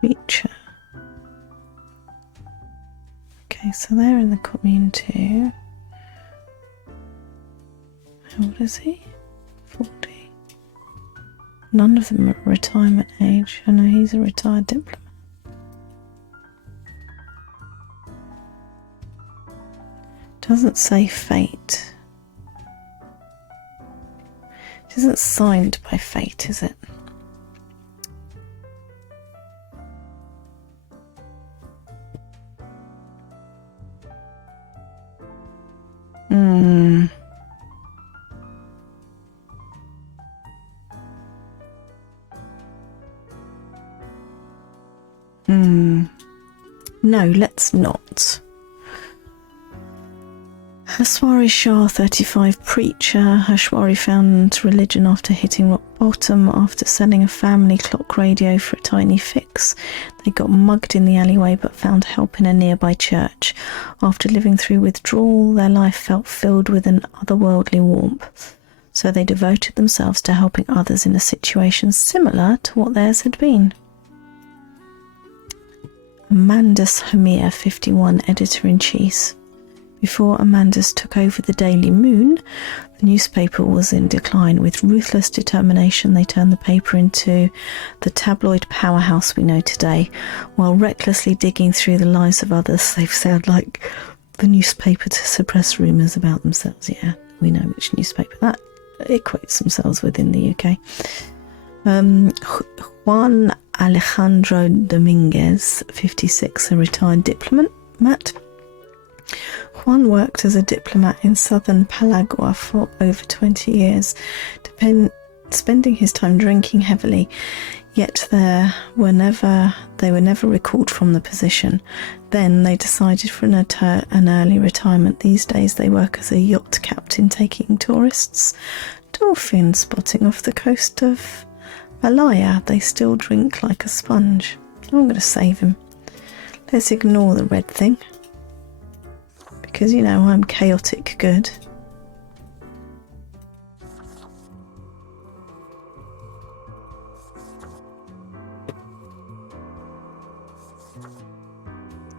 Feature. Okay, so they're in the commune too. How old is he? 40. None of them are retirement age. I know he's a retired diplomat. Doesn't say fate. It isn't signed by fate, is it? No, let's not. Hashwari Shah, 35, preacher. Hashwari found religion after hitting rock bottom, after selling a family clock radio for a tiny fix. They got mugged in the alleyway but found help in a nearby church. After living through withdrawal, their life felt filled with an otherworldly warmth. So they devoted themselves to helping others in a situation similar to what theirs had been. Amandus Hamir, 51, editor-in-chief. Before Amandus took over the Daily Moon, the newspaper was in decline. With ruthless determination, they turned the paper into the tabloid powerhouse we know today. While recklessly digging through the lives of others, they've sailed like the newspaper to suppress rumours about themselves. Yeah, we know which newspaper that equates themselves within the UK. Juan Alejandro Dominguez, 56, a retired diplomat. Juan worked as a diplomat in southern Palagua for over 20 years, spending his time drinking heavily, yet they were never recalled from the position. Then they decided for an early retirement. These days they work as a yacht captain taking tourists dolphin spotting off the coast of Malaya. They still drink like a sponge. I'm going to save him. Let's ignore the red thing. Because, you know, I'm chaotic good.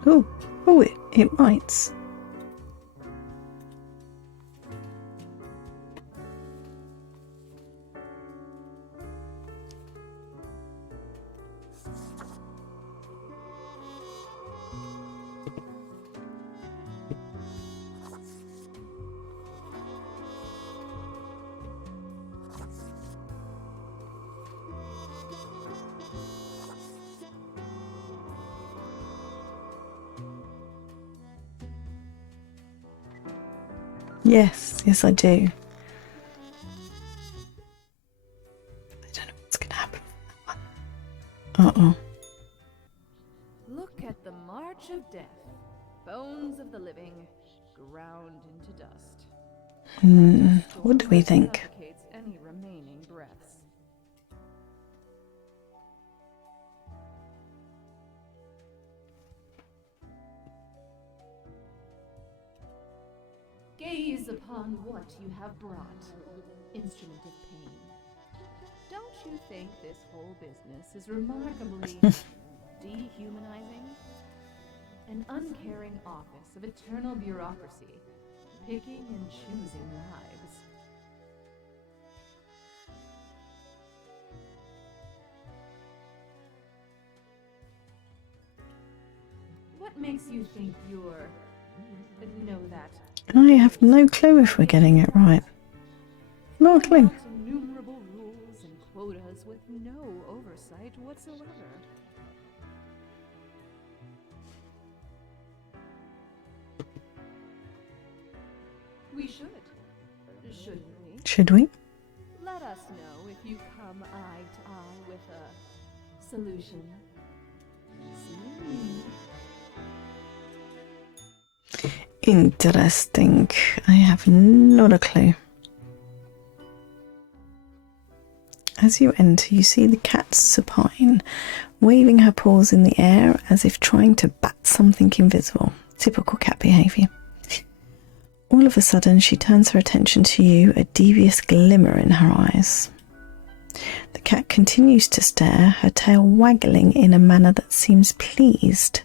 Oh, it writes. Yes, I do. I don't know what's going to happen. Uh-oh. Look at the march of death, bones of the living, ground into dust. What do we think? Suffocates any remaining breaths. Gaze upon what you have brought, instrument of pain. Don't you think this whole business is remarkably dehumanizing? An uncaring office of eternal bureaucracy, picking and choosing lives. What makes you think you're... know that? I have no clue if we're getting it right. No clue. Innumerable rules and quotas with no oversight whatsoever. We should. Shouldn't we? Should we? Let us know if you come eye to eye with a solution. Interesting. I have not a clue. As you enter, you see the cat supine, waving her paws in the air as if trying to bat something invisible. Typical cat behaviour. All of a sudden, she turns her attention to you, a devious glimmer in her eyes. The cat continues to stare, her tail waggling in a manner that seems pleased.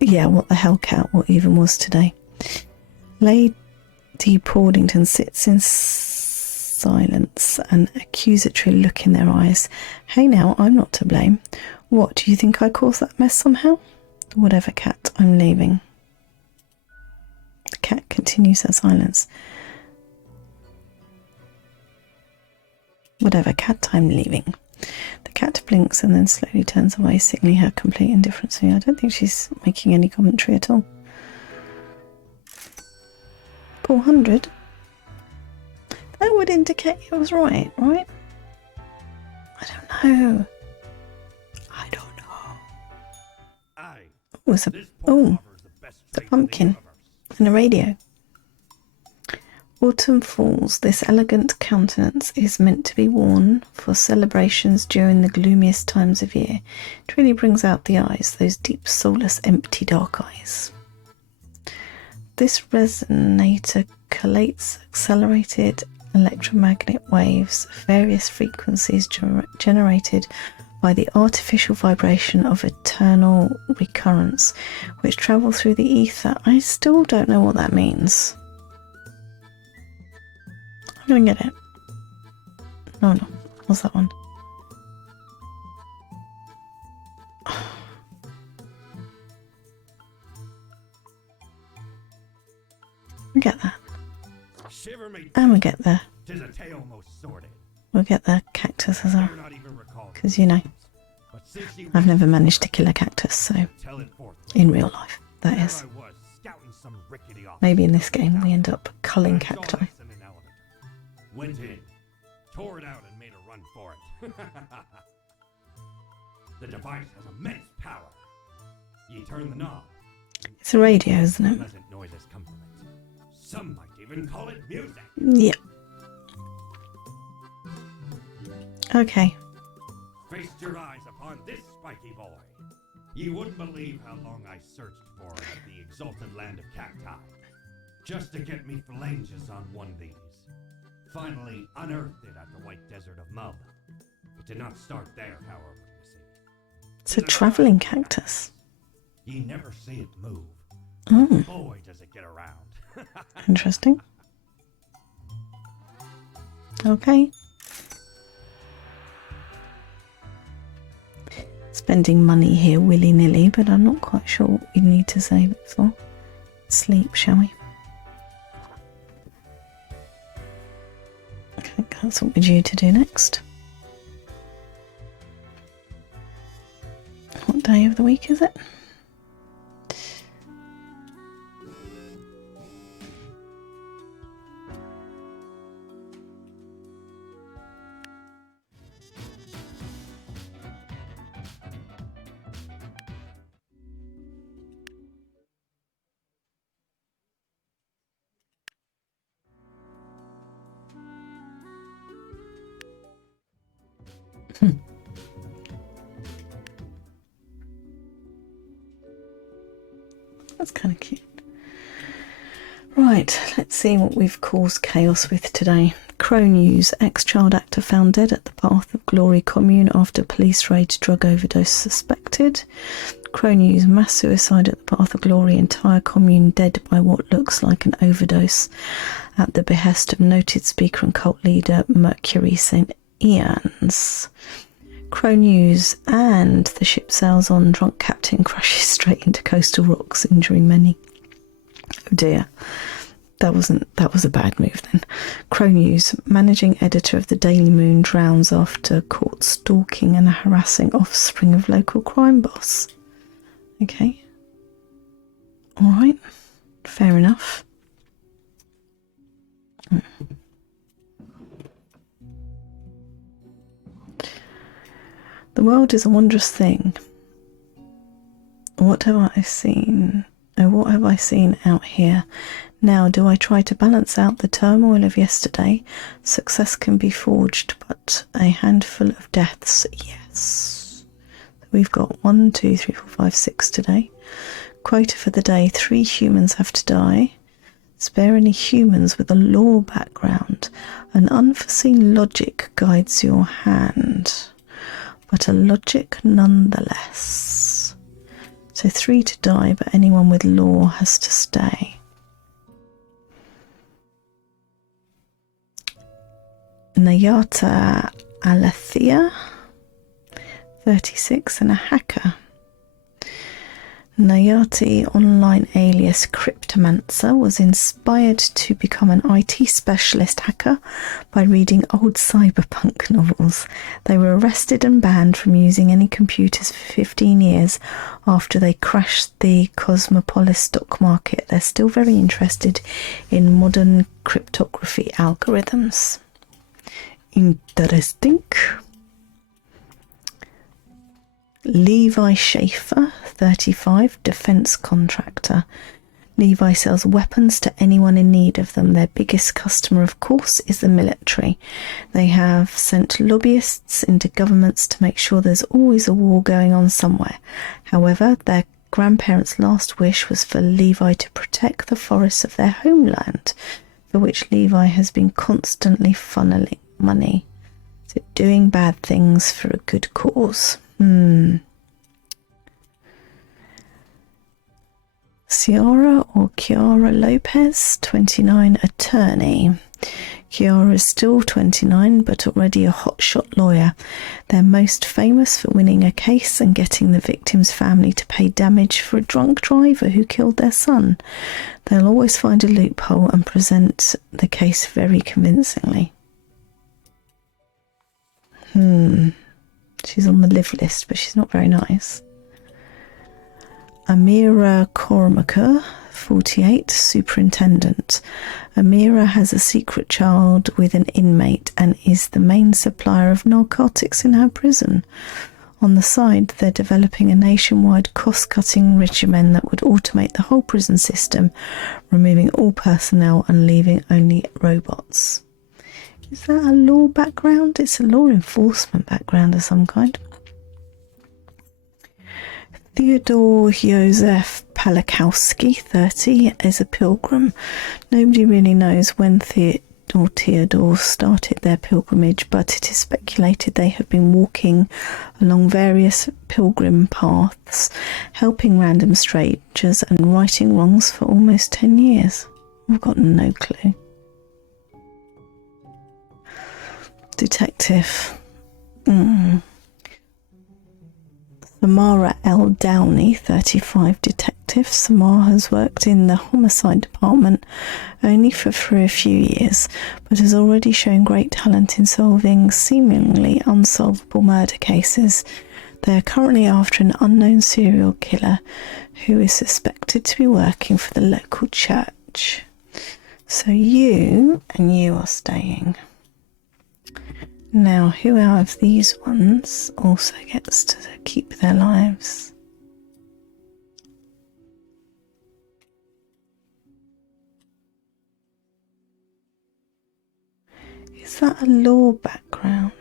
Yeah, what the hell, cat? What even was today? Lady Pordington sits in silence, an accusatory look in their eyes. Hey now, I'm not to blame. What, do you think I caused that mess somehow? Whatever, cat, I'm leaving. The cat continues her silence. Whatever, cat, I'm leaving. The cat blinks and then slowly turns away, signaling her complete indifference. I don't think she's making any commentary at all. 400? That would indicate it was right? I don't know. Oh, it's a pumpkin and a radio. Autumn falls. This elegant countenance is meant to be worn for celebrations during the gloomiest times of year. It really brings out the eyes, those deep, soulless, empty, dark eyes. This resonator collates accelerated electromagnetic waves of various frequencies generated by the artificial vibration of eternal recurrence, which travel through the ether. I still don't know what that means. I'm gonna get it. No. What's that one? We'll get that. And we'll get the... We'll get the cactus as well. Because, you know, I've never managed to kill a cactus, so... In real life, that is. Maybe in this game we end up culling cacti. Went in, tore it out, and made a run for it. The device has immense power. You turn the knob. It's a radio, isn't it? Pleasant noises come from it. Some might even call it music. Yep. Okay. Feast your eyes upon this spiky boy. You wouldn't believe how long I searched for it at the exalted land of cacti, just to get me phalanges on one of these. Finally unearthed it at the White Desert of Mub. It did not start there, however, you see. It's a travelling cactus. You never see it move. Oh. Boy, does it get around. Interesting. Okay. Spending money here willy-nilly, but I'm not quite sure what we need to save it for. Sleep, shall we? I think that's what we're due to do next. What day of the week is it? That's kind of cute. Right, let's see what we've caused chaos with today. Crow News. Ex-child actor found dead at the Path of Glory commune after police raid. Drug overdose suspected. Crow News. Mass suicide at the Path of Glory. Entire commune dead by what looks like an overdose at the behest of noted speaker and cult leader Mercury St. Ian's. Crow News. And the ship sails on. Drunk captain crashes straight into coastal rocks, injuring many. Oh dear. That was a bad move then. Crow News. Managing editor of the Daily Moon drowns after caught stalking and harassing offspring of local crime boss. Okay. Alright. Fair enough. The world is a wondrous thing. What have I seen? Oh, what have I seen out here? Now, do I try to balance out the turmoil of yesterday? Success can be forged, but a handful of deaths, yes. We've got 1, 2, 3, 4, 5, 6 today. Quota for the day, 3 humans have to die. Spare any humans with a law background. An unforeseen logic guides your hand, but a logic nonetheless. So 3 to die, but anyone with law has to stay. Nayata Alethea, 36, and a hacker. Nayati, online alias Cryptomancer, was inspired to become an IT specialist hacker by reading old cyberpunk novels. They were arrested and banned from using any computers for 15 years after they crashed the Cosmopolis stock market. They're still very interested in modern cryptography algorithms. Interesting. Levi Schaefer, 35, defense contractor. Levi sells weapons to anyone in need of them. Their biggest customer, of course, is the military. They have sent lobbyists into governments to make sure there's always a war going on somewhere. However, their grandparents' last wish was for Levi to protect the forests of their homeland, for which Levi has been constantly funneling money. So doing bad things for a good cause. Ciara or Kiara Lopez, 29, attorney. Kiara is still 29, but already a hotshot lawyer. They're most famous for winning a case and getting the victim's family to pay damage for a drunk driver who killed their son. They'll always find a loophole and present the case very convincingly. She's on the live list, but she's not very nice. Amira Kormaker, 48, superintendent. Amira has a secret child with an inmate and is the main supplier of narcotics in her prison. On the side, they're developing a nationwide cost-cutting regimen that would automate the whole prison system, removing all personnel and leaving only robots. Is that a law background? It's a law enforcement background of some kind. Theodore Joseph Palakowski, 30, is a pilgrim. Nobody really knows when Theodore started their pilgrimage, but it is speculated they have been walking along various pilgrim paths, helping random strangers and righting wrongs for almost 10 years. I've got no clue. Detective. Samara L. Downey, 35, detective. Samara has worked in the homicide department only for a few years, but has already shown great talent in solving seemingly unsolvable murder cases. They are currently after an unknown serial killer who is suspected to be working for the local church. So you and you are staying. Now, who out of these ones also gets to keep their lives? Is that a law background?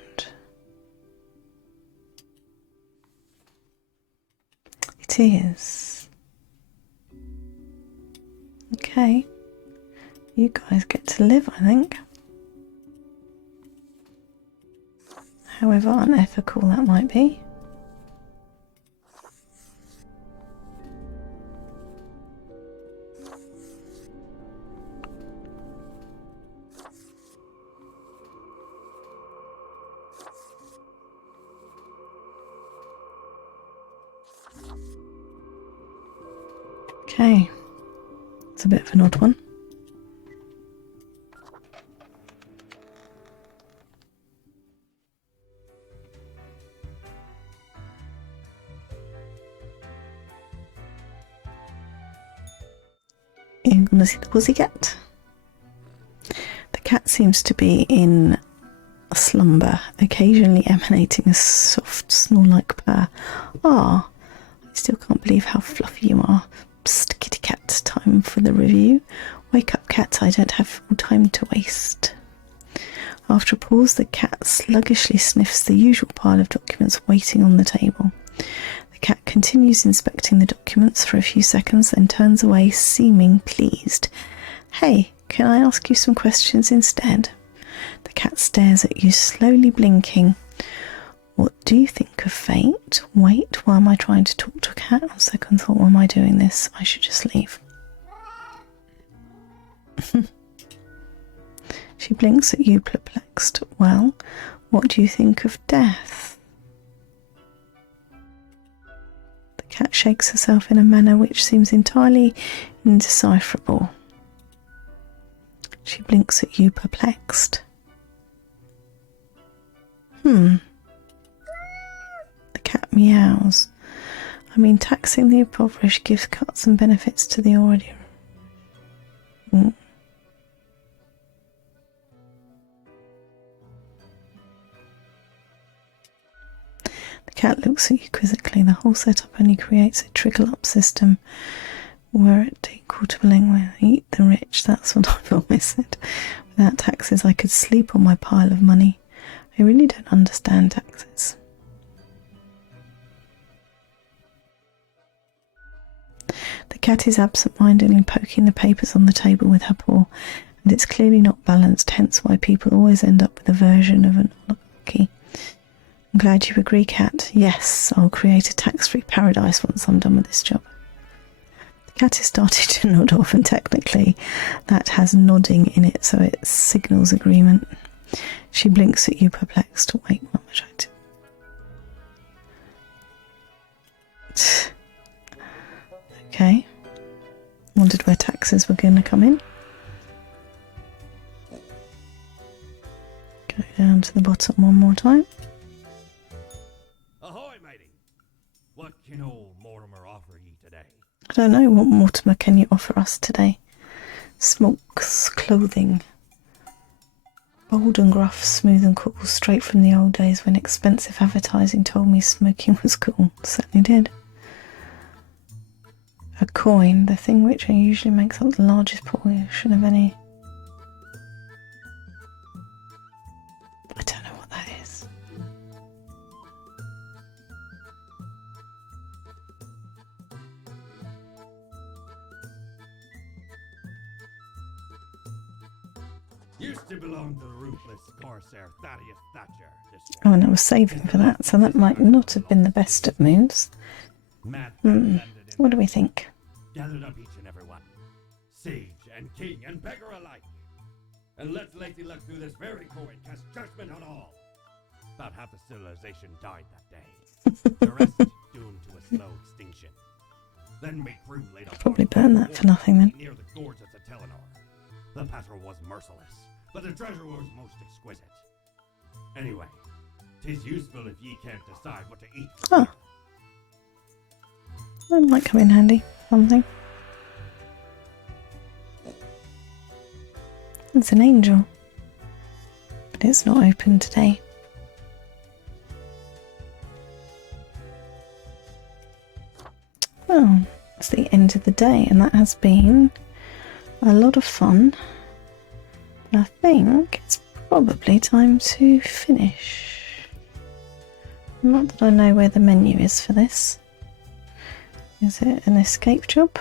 it is. Okay. You guys get to live, I think. However unethical that might be. Okay, it's a bit of an odd one. You're going to see the pussycat. The cat seems to be in a slumber, occasionally emanating a soft snore-like purr. Ah, I still can't believe how fluffy you are. Psst, kitty cat, time for the review. Wake up, cat, I don't have full time to waste. After a pause, the cat sluggishly sniffs the usual pile of documents waiting on the table. The cat continues inspecting the documents for a few seconds, then turns away, seeming pleased. Hey, can I ask you some questions instead? The cat stares at you, slowly blinking. What do you think of fate? Wait, why am I trying to talk to a cat? On second thought, why am I doing this? I should just leave. She blinks at you, perplexed. Well, what do you think of death? The cat shakes herself in a manner which seems entirely indecipherable. She blinks at you, perplexed. The cat meows. I mean, taxing the impoverished gives cuts and benefits to the already... The cat looks at you quizzically. The whole setup only creates a trickle-up system. Were it equal to with eat the rich, that's what I've always said. Without taxes, I could sleep on my pile of money. I really don't understand taxes. The cat is absent-mindedly poking the papers on the table with her paw, and it's clearly not balanced, hence why people always end up with a version of an oligarchy. I'm glad you agree, cat. Yes, I'll create a tax-free paradise once I'm done with this job. The cat is starting to nod off, and technically that has nodding in it, so it signals agreement. She blinks at you, perplexed. Wait, what am I trying to... Okay. Wondered where taxes were going to come in. Go down to the bottom one more time. Ahoy, matey! What can old Mortimer offer ye today? I don't know, what Mortimer can you offer us today? Smokes, clothing. Bold and gruff, smooth and cool, straight from the old days when expensive advertising told me smoking was cool. Certainly did. A coin, the thing which usually makes up the largest portion of any... I don't know what that is. Used to belong to the ruthless corsair Thaddeus Thatcher. Oh, and I was saving for that, so that might not have been the best of moves. Mad What do we think? Gathered up each and every one, sage and king and beggar alike, and let Lady Luck through this very coin cast judgment on all. About half the civilization died that day. The rest doomed to a slow extinction. Then my crew laid off. Probably burn that for nothing then. Near the gorges of Telenor. The patter was merciless, but the treasure was most exquisite. Anyway, 'tis useful if ye can't decide what to eat. Oh. That might come in handy. Something. It's an angel. But it's not open today. Well, it's the end of the day, and that has been a lot of fun. I think it's probably time to finish. Not that I know where the menu is for this. Is it an escape job?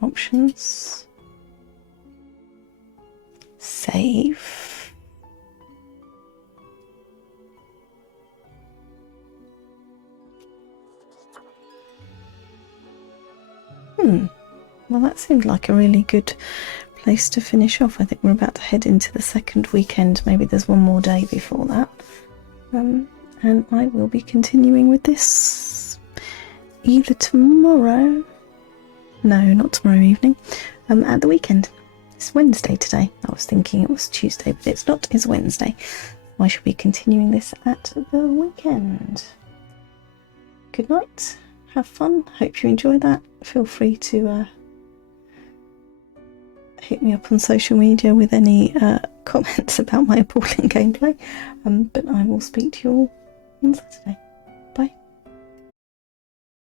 Options. Save. Well, that seemed like a really good place to finish off. I think we're about to head into the second weekend. Maybe there's one more day before that. And I will be continuing with this either tomorrow. No, not tomorrow evening. At the weekend. It's Wednesday today. I was thinking it was Tuesday, but it's not. It's Wednesday. I shall be continuing this at the weekend. Good night. Have fun. Hope you enjoy that. Feel free to hit me up on social media with any comments about my appalling gameplay. But I will speak to you all on Saturday.